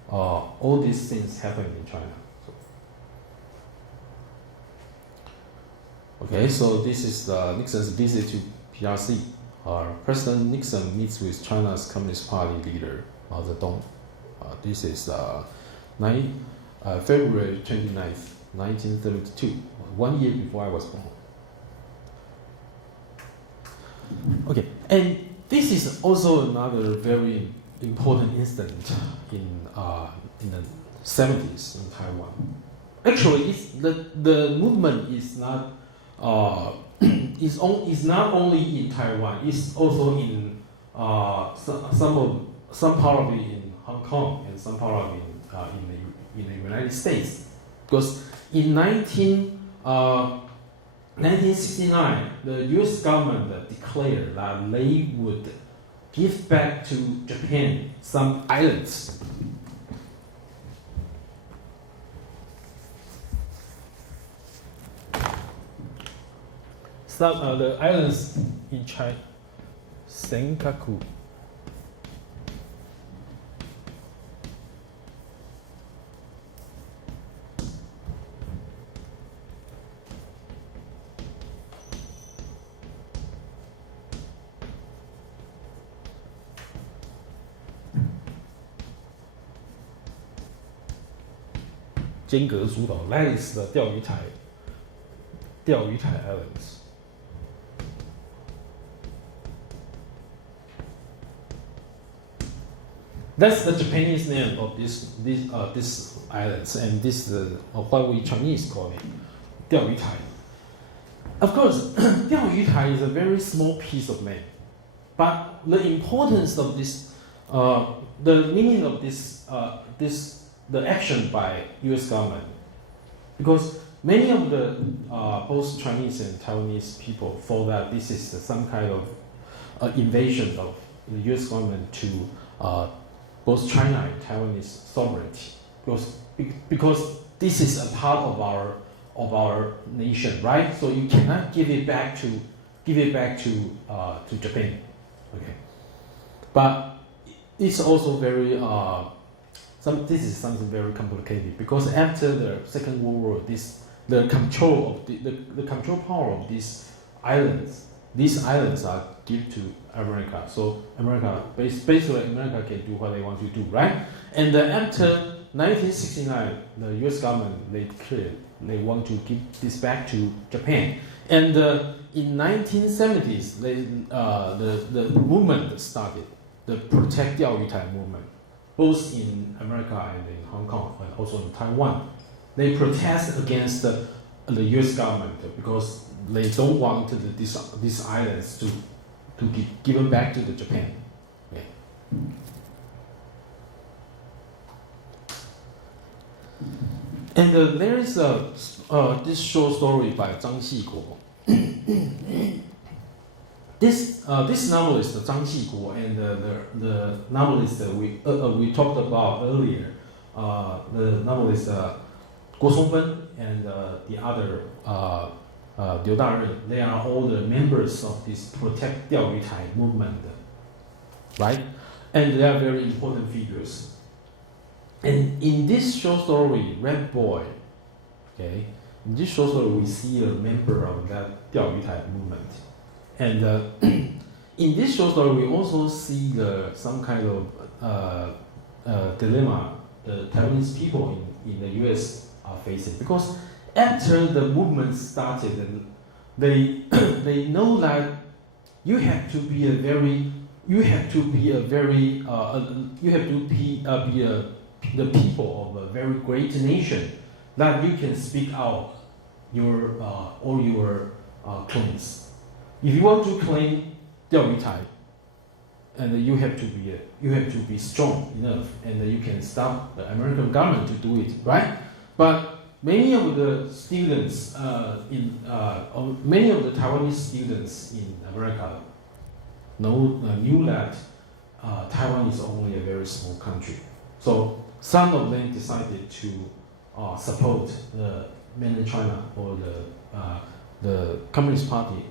all these things happening in China. Okay, so this is Nixon's visit to PRC. President Nixon meets with China's Communist Party leader Mao Zedong. This is February 29th, 1932, 1 year before I was born. Okay, and this is also another very important incident in the 70s in Taiwan. Actually, the movement is not is not only in Taiwan. It's also in some part of it in Hong Kong and some part of it in the United States. Because in 1969, the U.S. government declared that they would give back to Japan some islands. Some the islands in China, Senkaku.间隔诸岛 that is the 钓鱼台 Islands. That's the Japanese name of this islands, and this is what we Chinese call it, 钓鱼台. Of course, 钓鱼台 is a very small piece of land, but the importance of this, the meaning of the action by U.S. government, because many of the both Chinese and Taiwanese people thought that this is some kind of invasion of the U.S. government to both China and Taiwanese sovereignty, because this is a part of our nation, right? So you cannot give it back to Japan, okay? But it's also very this is something very complicated, because after the Second World War, the control power of these islands are given to America. So basically America can do what they want to do, right? And after 1969, the U.S. government they declared they want to give this back to Japan. And in 1970s, the movement started, the Protect 钓鱼台 movement, both in America and in Hong Kong and also in Taiwan. They protest against the U.S. government because they don't want these islands to be given back to the Japan. Okay. And there is this short story by Zhang Xiguo. This novelist Zhang Xiguo and the novelist that we talked about earlier, the novelist Guo Songfen and the other Liu Daren, they are all the members of this Protect 钓鱼台 movement, right? And they are very important figures. And in this short story, Red Boy, okay, in this short story we see a member of that 钓鱼台 movement. And in this short story we also see some kind of dilemma the Taiwanese people in the U.S. are facing. Because after the movement started, they know that you have to be the people of a very great nation, that you can speak out all your claims. If you want to claim 钓鱼台, and you have to be strong enough, and you can stop the American government to do it, right? But many of the students many of the Taiwanese students in America knew that Taiwan is only a very small country. So some of them decided to support the mainland China or the Communist Party.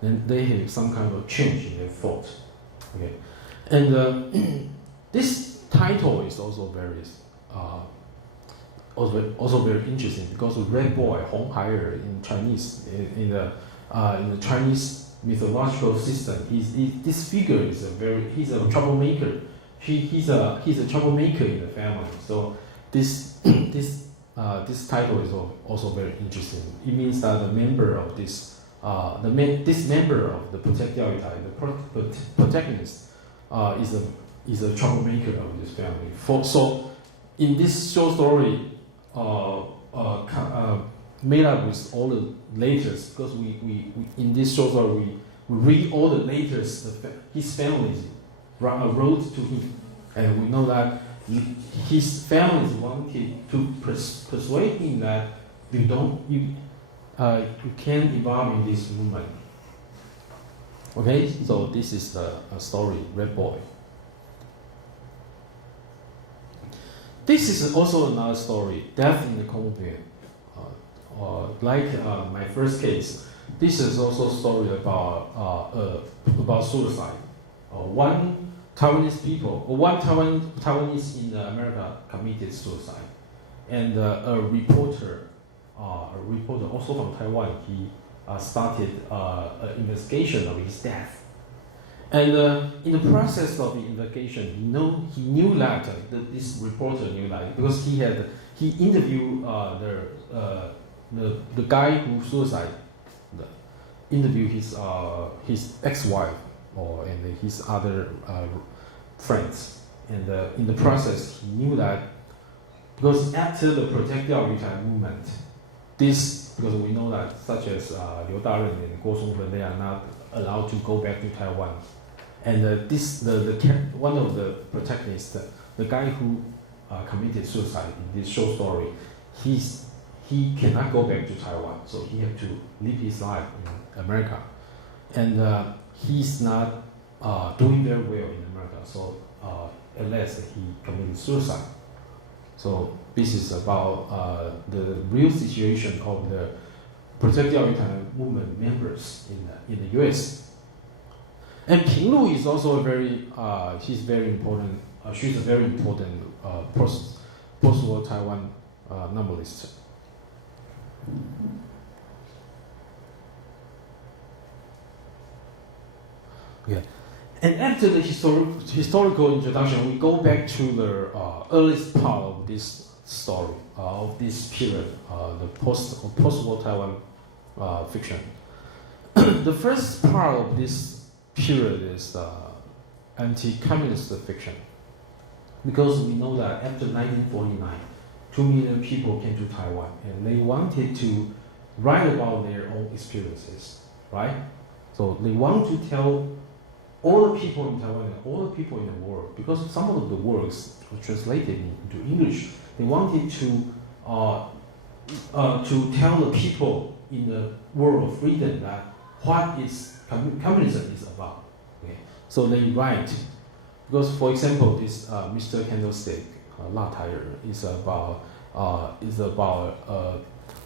Then they have some kind of change in their thought. Okay, and this title is also very interesting, because red boy, 红孩儿 in Chinese, in the Chinese mythological system, this figure is he's a troublemaker. He's a troublemaker in the family. So this title is also very interesting. It means that the member of this member of the Protect 钓鱼台, the protagonist, is a troublemaker of this family. So in this short story, made up with all the latest, because we in this short story we read all the latest his family wrote to him, and we know that his family wanted to persuade him that you can't involve in this movement. Okay, so this is the story, Red Boy. This is also another story, Death in the Convent. Like my first case, this is also a story about suicide. One Taiwanese in America committed suicide, and a reporter also from Taiwan, he started an investigation of his death. And in the process of the investigation, he knew that this reporter knew that, because he interviewed the guy who suicide, interviewed his ex-wife and his other friends, and in the process he knew that, because after the Protect 钓鱼台 movement, because we know that such as Liu Daren and Guo Songfen, they are not allowed to go back to Taiwan. And one of the protagonists, the guy who committed suicide in this short story, he cannot go back to Taiwan, so he had to live his life in America, and he's not doing very well in America. So at last he committed suicide. So this is about the real situation of the Protect 钓鱼台 movement members in the U.S. And Ping Lu is also she's very important. She's a very important post-war Taiwan novelist. Yeah. And after the historical introduction, we go back to the earliest part of this story, of this period, the post-war Taiwan fiction. The first part of this period is anti-communist fiction, because we know that after 1949, 2 million people came to Taiwan, and they wanted to write about their own experiences, right? So they want to tell all the people in Taiwan and all the people in the world, because some of the works were translated into English. They wanted to tell the people in the world of freedom that what is communism is about. Okay? So they write, because for example, this Mr. Candlestick, 辣台儿, is about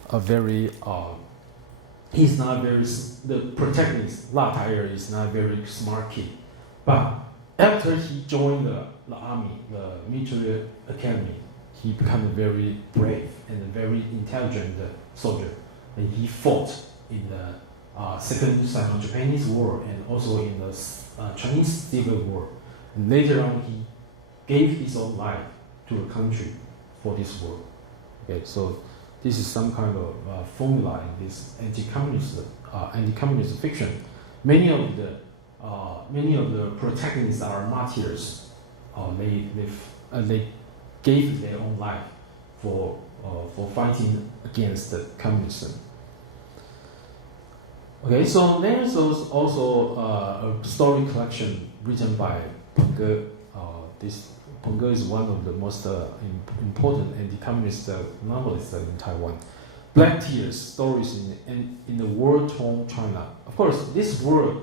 a very he's not very, the protagonist, 辣台儿, is not a very smart kid. But after he joined the army, the military academy, he became a very brave and a very intelligent soldier. And he fought in the Second Sino-Japanese War and also in the Chinese Civil War. And later on, gave his own life to a country for this world. Okay, so this is some kind of formula in this anti-communist fiction. Many of the protagonists are martyrs. They gave their own life for fighting against the communism. Okay, so there's also a story collection written by Peng Ge. This Peng Ge is one of the most important anti-communist novelists in Taiwan. Black Tears, stories in the war-torn China. Of course, this war,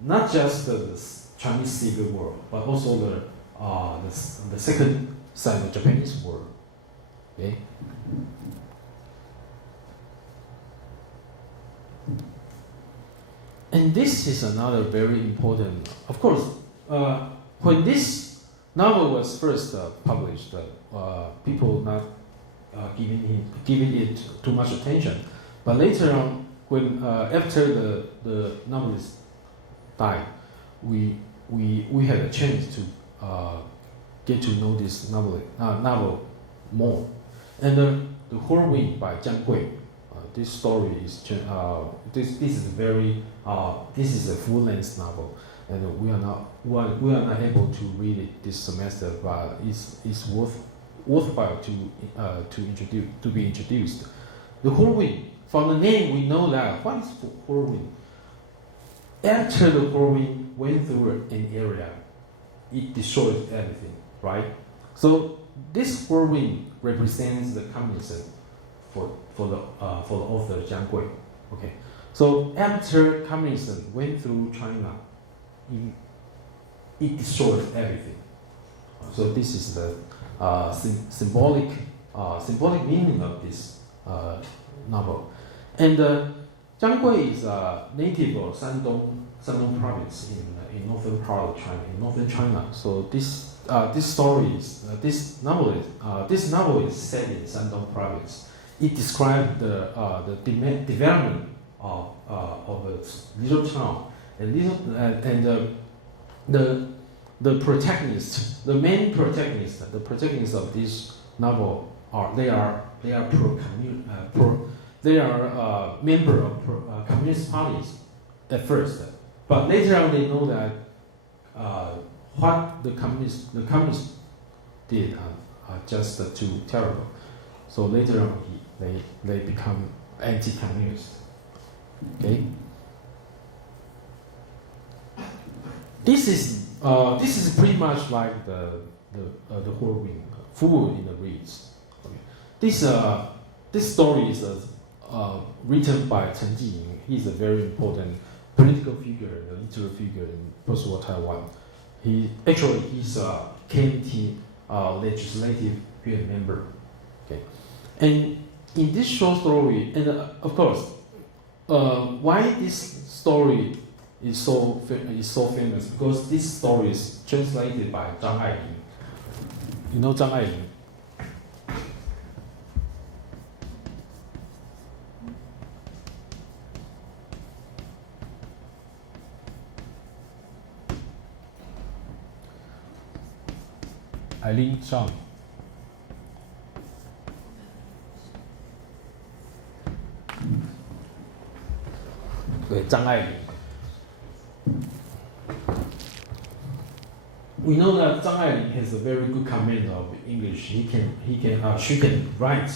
not just the Chinese Civil War, but also the second Sino-Japanese War. Okay. And this is another very important. Of course, when this novel was first published, people not giving it too much attention. But later on, when after the novelist died, we had a chance to get to know this novel more. And the Whirlwind by Jiang Gui. This story is this is a full-length novel, and we are not able to read it this semester, but it's worthwhile to be introduced. The Whirlwind, from the name we know that what is Whirlwind. After the Whirlwind went through an area, it destroyed everything, right? So this Whirlwind represents the communism for the author Jiang Gui. Okay, so after communism went through China, it destroyed everything. So this is the symbolic meaning of this novel. And Jiang Gui is a native of Shandong province in northern part of China, in northern China. So this novel is set in Shandong province. It describes the development of a little town, and the protagonist, the main protagonist, the protagonists of this novel are member of communist parties at first, but later on they know that what the communists did are just too terrible. So later on they become anti-communist. Okay. This is pretty much like the Whirlwind, Fool in the Reeds. Okay. This story is written by Chen Jiying. He's a very important political figure, a literary figure in post-war Taiwan. He's a KMT legislative yuan member. Okay. And in this short story, and of course, why this story is so famous? Because this story is translated by Zhang Ailing. You know Zhang Ailing? Ailing Zhang. Zhang Ailing. We know that Zhang Ailing has a very good command of English. She can write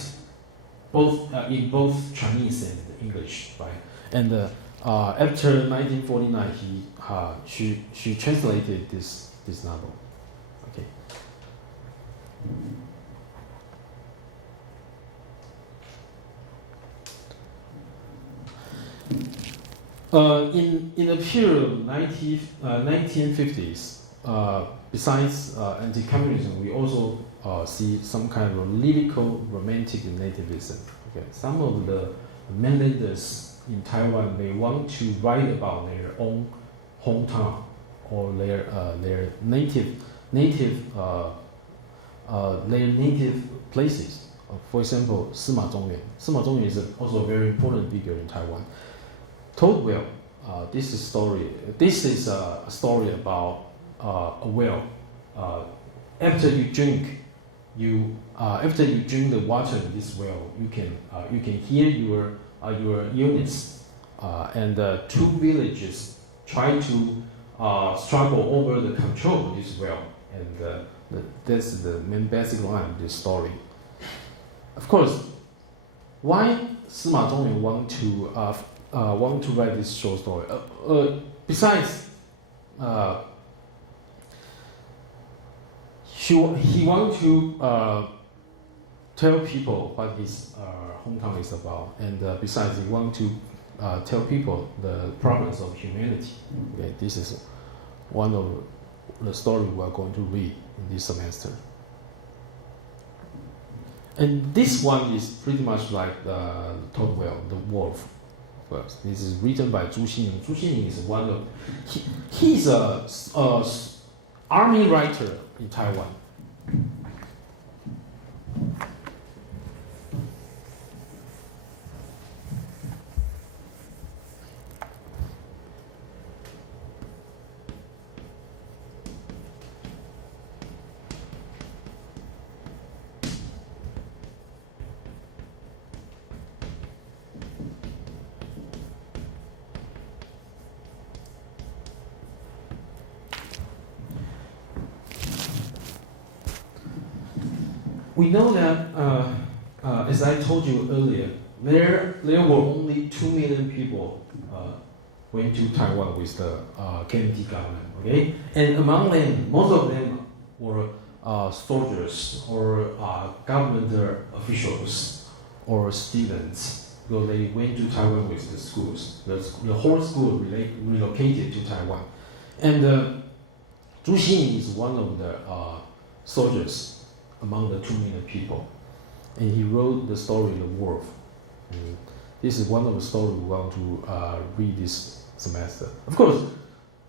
both in both Chinese and English, right? And after 1949, she translated this novel. Okay. In the period of 1950s, besides anti-communism, we also see some kind of lyrical romantic nativism. Okay, some of the mainlanders in Taiwan, they want to write about their own hometown or their native places. For example, Sima Zhongyuan. Sima Zhongyuan is also a very important figure in Taiwan. Told well, this is a story about a well after you drink the water in this well, you can hear your units, and two villages try to struggle over the control of this well, and that's the main basic line of this story. Of course, why Sima Zhongyuan want to write this short story? Besides, he want to tell people what his hometown is about, and besides, he want to tell people the problems of humanity. Okay, this is one of the story we are going to read in this semester. And this one is pretty much like the told well, the wolf. First, this is written by Zhu Xinning. Zhu Xinning is one of he's a army writer in Taiwan. We know that, as I told you earlier, there were only 2 million people went to Taiwan with the KMT government, okay? And among them, most of them were soldiers or government officials or students, because they went to Taiwan with the schools. The whole school relocated to Taiwan. And Zhu Xinning is one of the soldiers among the 2 million people. And he wrote the story, The Wolf. And this is one of the stories we want to read this semester. Of course,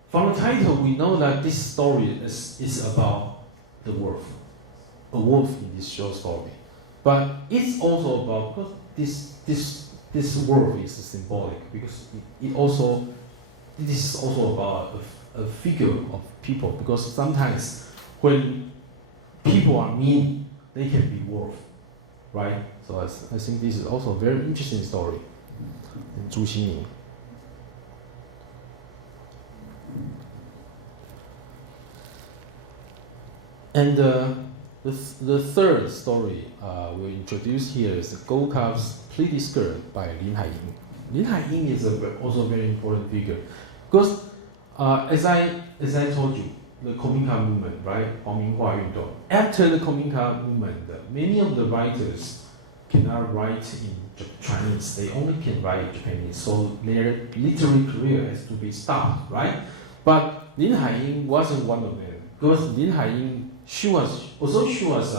from the title, we know that this story is about the wolf, a wolf in this short story. But it's also about, because this wolf is symbolic, because this is also about a figure of people, because sometimes when people are mean, they can be wolf, right? So I think this is also a very interesting story in Zhu Xinning. And the third story we introduce here is Goldcup's Pretty Skirt by Lin Haiying. Lin Haiying is also a very important figure, because as I told you, the Kuomintang movement, right? After the Kuomintang movement, many of the writers cannot write in Chinese. They only can write in Japanese. So their literary career has to be stopped, right? But Lin Haiying wasn't one of them, because Lin Haiying, she was Taiwanese,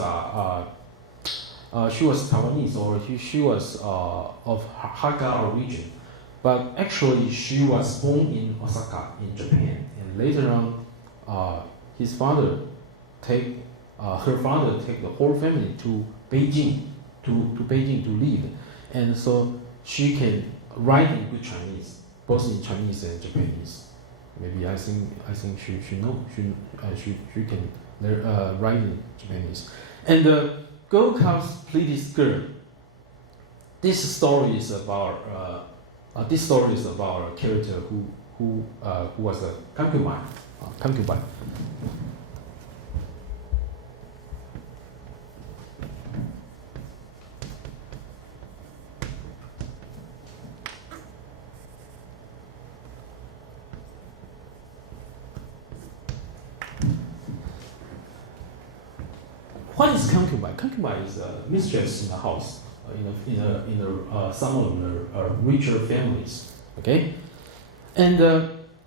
or she was of Hakka origin, but actually she was born in Osaka in Japan, and later on her father take the whole family to Beijing to live, and so she can write in good Chinese, both in Chinese and Japanese. Maybe I think she can write in Japanese. And Gold Cup's Pretty Skirt. This story is about a character who was a concubine. What is concubine? Concubine is a mistress in the house, in some of the richer families. Okay, and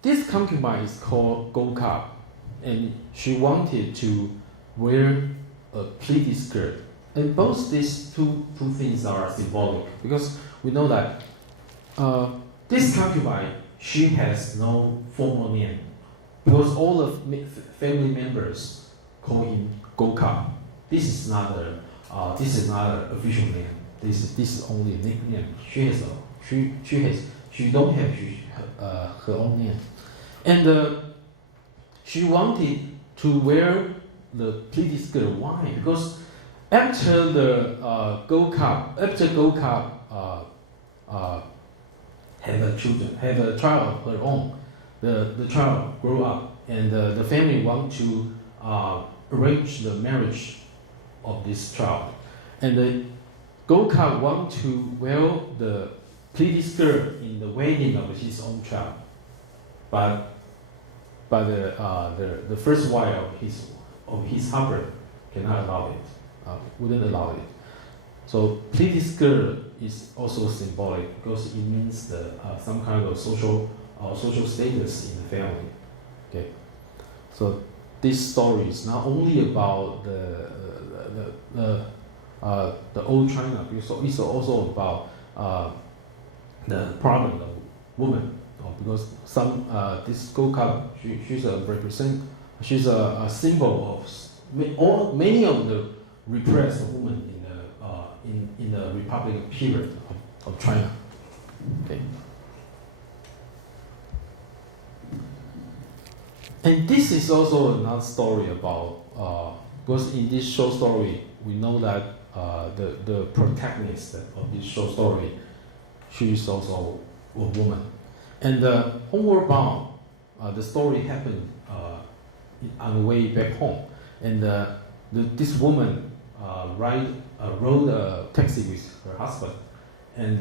this concubine is called Gold Cup, and she wanted to wear a pretty skirt. And both these two things are symbolic, because we know that this concubine, she has no formal name, because all the family members call him Gold Cup. This is not an official name. This is only a nickname. She don't have her own name, and she wanted to wear the pretty skirt. Why? Because after the Gold Cup, have a children, have a child of her own. The child grew up, and the family want to arrange the marriage of this child, and the Gold Cup want to wear the pretty skirt in the wedding of his own child, but the first wife of his husband cannot allow it, wouldn't allow it. So pretty skirt is also symbolic because it means some kind of social status in the family. Okay, so this story is not only about the old China, it's also about the problem of women. Because this Gold Cup, she's a symbol of many of the repressed women in the Republican period of China. Okay. And this is also another story about because in this short story we know that the protagonist of this short story, she is also a woman. And Homeward Bound, the story happened on the way back home, and this woman rode a taxi with her husband, and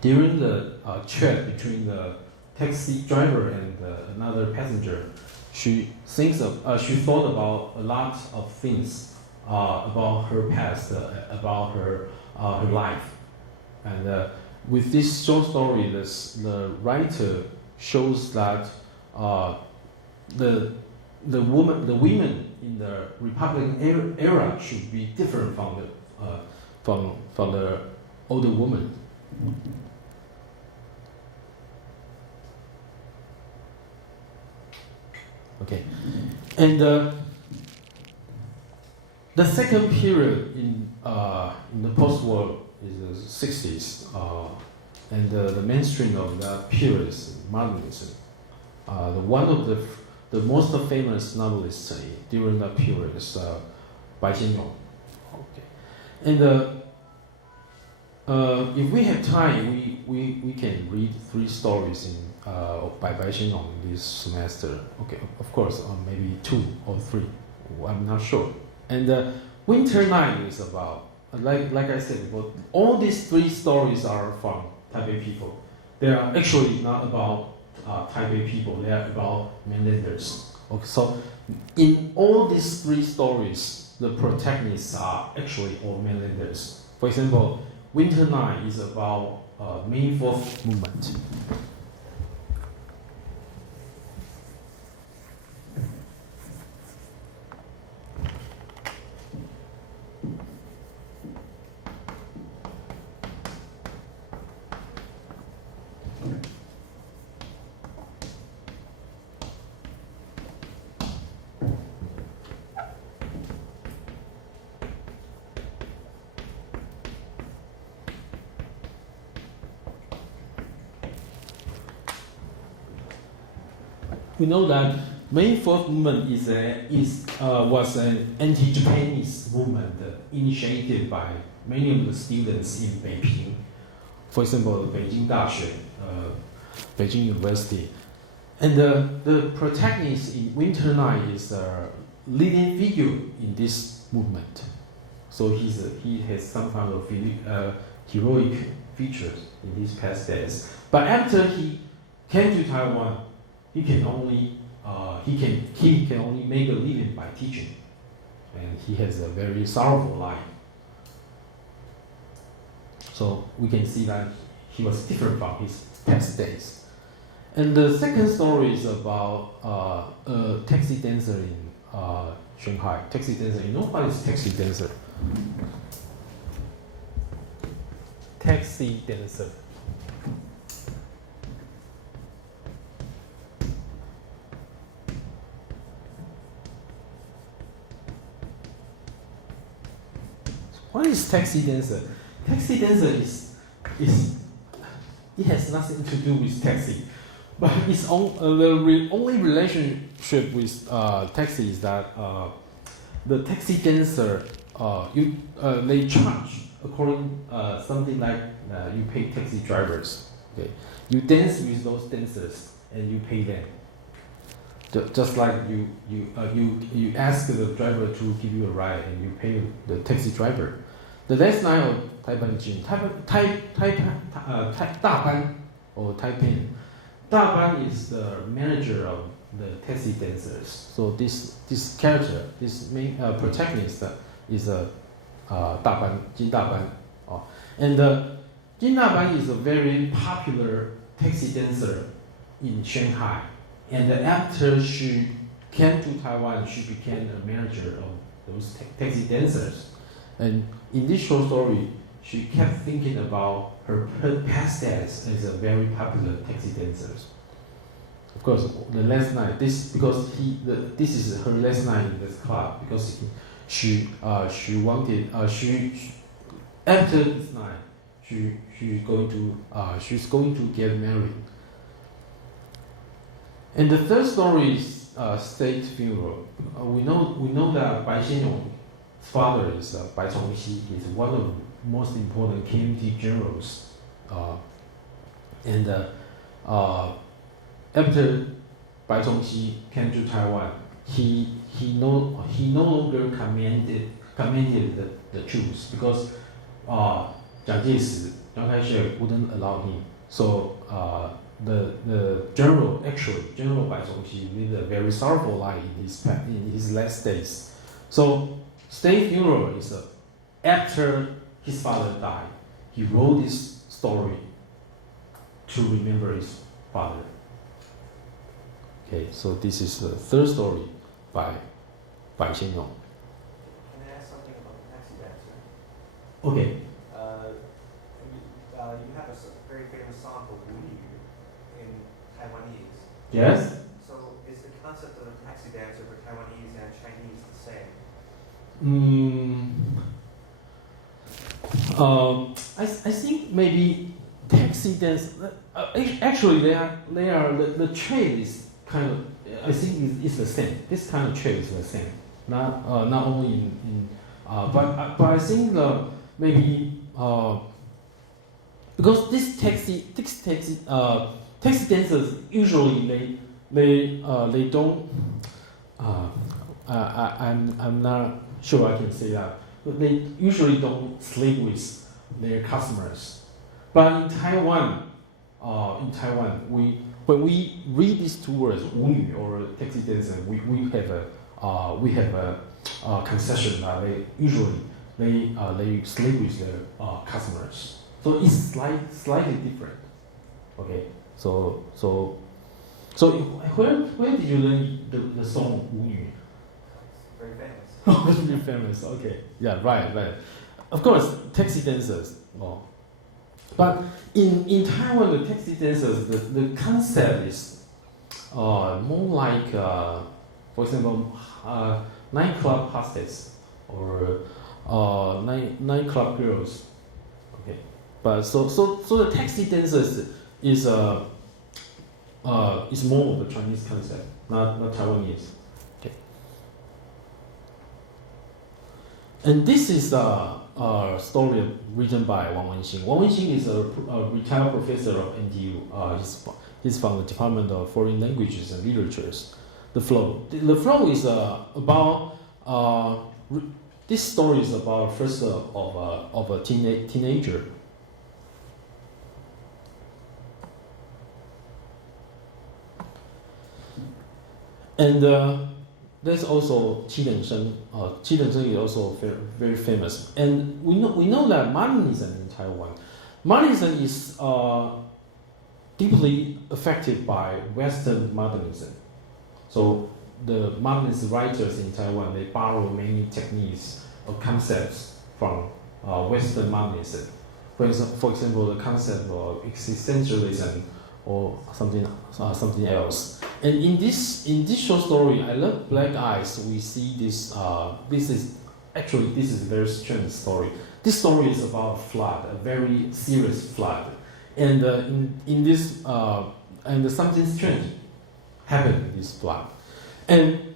during the chat between the taxi driver and another passenger, she thought about a lot of things about her past, about her life, and with this short story, the writer shows that the women in the Republican era should be different from the older woman. Okay, and the second period in the post-war is the 60s, and the mainstream of that period is modernism. One of the most famous novelists during that period is Bai Xianyong. Okay, and if we have time, we can read 3 stories by Bai Xianyong this semester. Okay, of course, maybe 2 or 3. I'm not sure. And Winter Night is about, like I said before, all these 3 stories are from Taipei people. They are actually not about Taipei people. They are about mainlanders. Okay, so in all these 3 stories, the protagonists are actually all mainlanders. For example, Winter Night is about May 4th movement. We know that May 4th movement was an anti-Japanese movement initiated by many of the students in Beijing. For example, Beijing Daxue, Beijing University. And the protagonist in Winter Night is a leading figure in this movement. So he has some kind of heroic features in his past days. But after he came to Taiwan, he can only make a living by teaching, and he has a very sorrowful life. So we can see that he was different from his past days. And the second story is about a taxi dancer in Shanghai. Taxi dancer, you know what is taxi dancer? Taxi dancer. What is taxi dancer? Taxi dancer it has nothing to do with taxi, But its only relationship with taxi is that the taxi dancer they charge according something like you pay taxi drivers. Okay, you dance with those dancers and you pay them. Just like you ask the driver to give you a ride and you pay the taxi driver. The last night of Taipan Jin, Daban or Taipei. Daban is the manager of the taxi dancers. So this character, this main protagonist is Daban, Jin Daban. And Jin Daban is a very popular taxi dancer in Shanghai. And after she came to Taiwan, she became a manager of those taxi dancers. And in this short story, she kept thinking about her past days as a very popular taxi dancer. Of course, the last night, this is her last night in this club because she wanted after this night she's going to get married. And the third story is state funeral. We know that Bai Xianyong's father is Bai Chongxi. He's one of the most important KMT generals. After Bai Chongxi came to Taiwan, he no longer commanded the troops because Jiang Jieshi, Chiang Kai-shek wouldn't allow him. So the General Bai Chongxi lived a very sorrowful life in his last days. So state funeral is after his father died. He wrote this story to remember his father. Okay, so this is the third story by Bai Xianyong. Can I ask something about the taxi dancer? Okay. You have a very famous song called Wu Yu in Taiwanese. Yes. So is the concept of a taxi dancer for Taiwanese and Chinese the same? I think maybe taxi dance. Actually, the trade is kind of. I think it's the same. This kind of trade is the same. Not only in but I think maybe because this taxi dancers usually they don't. I'm not sure I can say that. But they usually don't sleep with their customers. But in Taiwan, when we read these two words, Wu Yu or taxi dancer, we have a concession that they usually sleep with their customers. So it's slightly different. Okay, so where did you learn the song Wu Yu? It's very famous. Oh, it's very famous. Okay, yeah, right. Of course, taxi dancers. But in Taiwan, the taxi dancers, the concept is more like, for example, nightclub hostess or nightclub girls. Okay, but so the taxi dancers is more of the Chinese concept, not Taiwanese. Okay, and this is a story written by Wang Wenxing. Wang Wenxing is a retired professor of NTU. He's from the Department of Foreign Languages and Literatures. The flow is about this story is about first of a teenager. And there's also Qi Dengsheng. Qi Dengsheng is also very, very famous. And we know that modernism in Taiwan, modernism is deeply affected by Western modernism. So the modernist writers in Taiwan, they borrow many techniques or concepts from Western modernism. For example, the concept of existentialism or something else. And in this short story, I Love Black Eyes, we see this. This is a very strange story. This story is about a flood, a very serious flood. And in this and something strange happened in this plot. And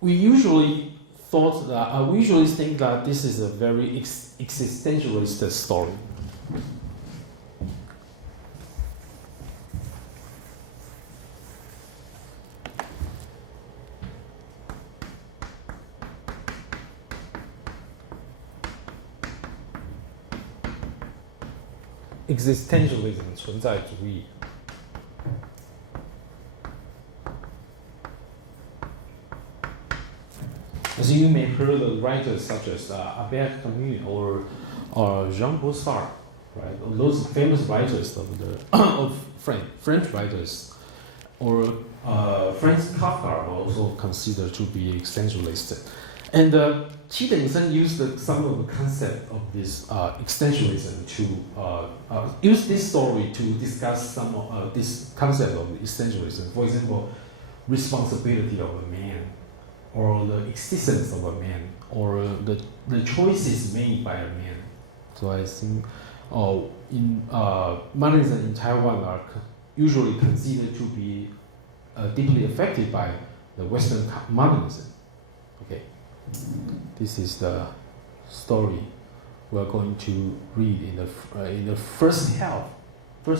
we usually think that this is a very existentialist story. Existentialism 存在主义。As you may have heard of writers such as Albert Camus or Jean Postwar, right? Those famous writers of French writers, or Franz Kafka are also considered to be existentialist. And Qi Dengsen used some of the concept of this existentialism to use this story to discuss some of this concept of existentialism. For example, responsibility of a man, or the existence of a man, or the choices made by a man. So I think in modernism in Taiwan are usually considered to be deeply affected by the Western modernism. Okay, this is the story we are going to read in the first half of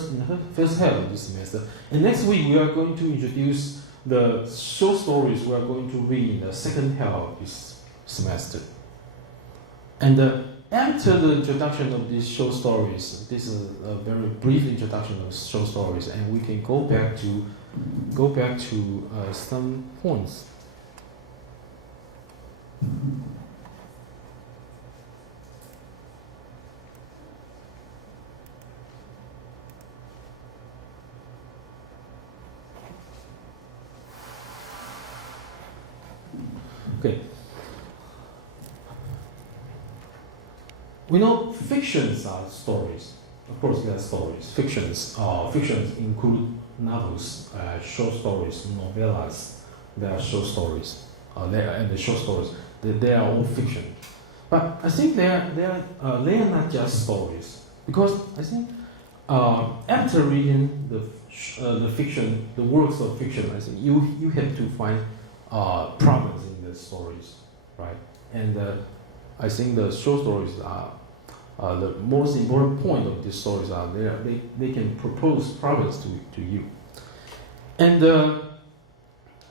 this semester. And next week we are going to introduce the short stories we are going to read in the second half of this semester. And after the introduction of these short stories, this is a very brief introduction of short stories, and we can go back to some points. Okay. We know fictions are stories. Of course, they are stories. Fictions include novels, short stories, novellas. They are short stories. And the short stories, they are all fiction. But I think they are not just stories, because I think after reading the fiction, the works of fiction, I think you have to find problems in the stories, right? And I think the short stories are the most important point of these stories are they can propose problems to you. And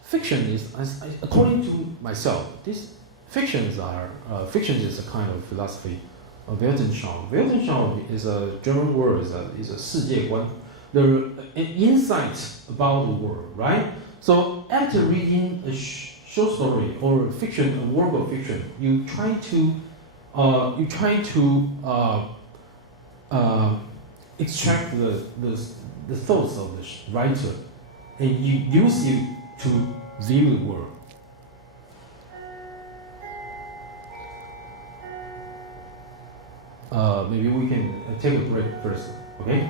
fiction is, according to myself, these fiction is a kind of philosophy of Weltanschauung. Weltanschauung is a German word, is a 世界观, an insight about the world, right? So after reading a short story or fiction, a work of fiction, you try to extract the thoughts of the writer, and you use it to view the world. Maybe we can take a break first, okay?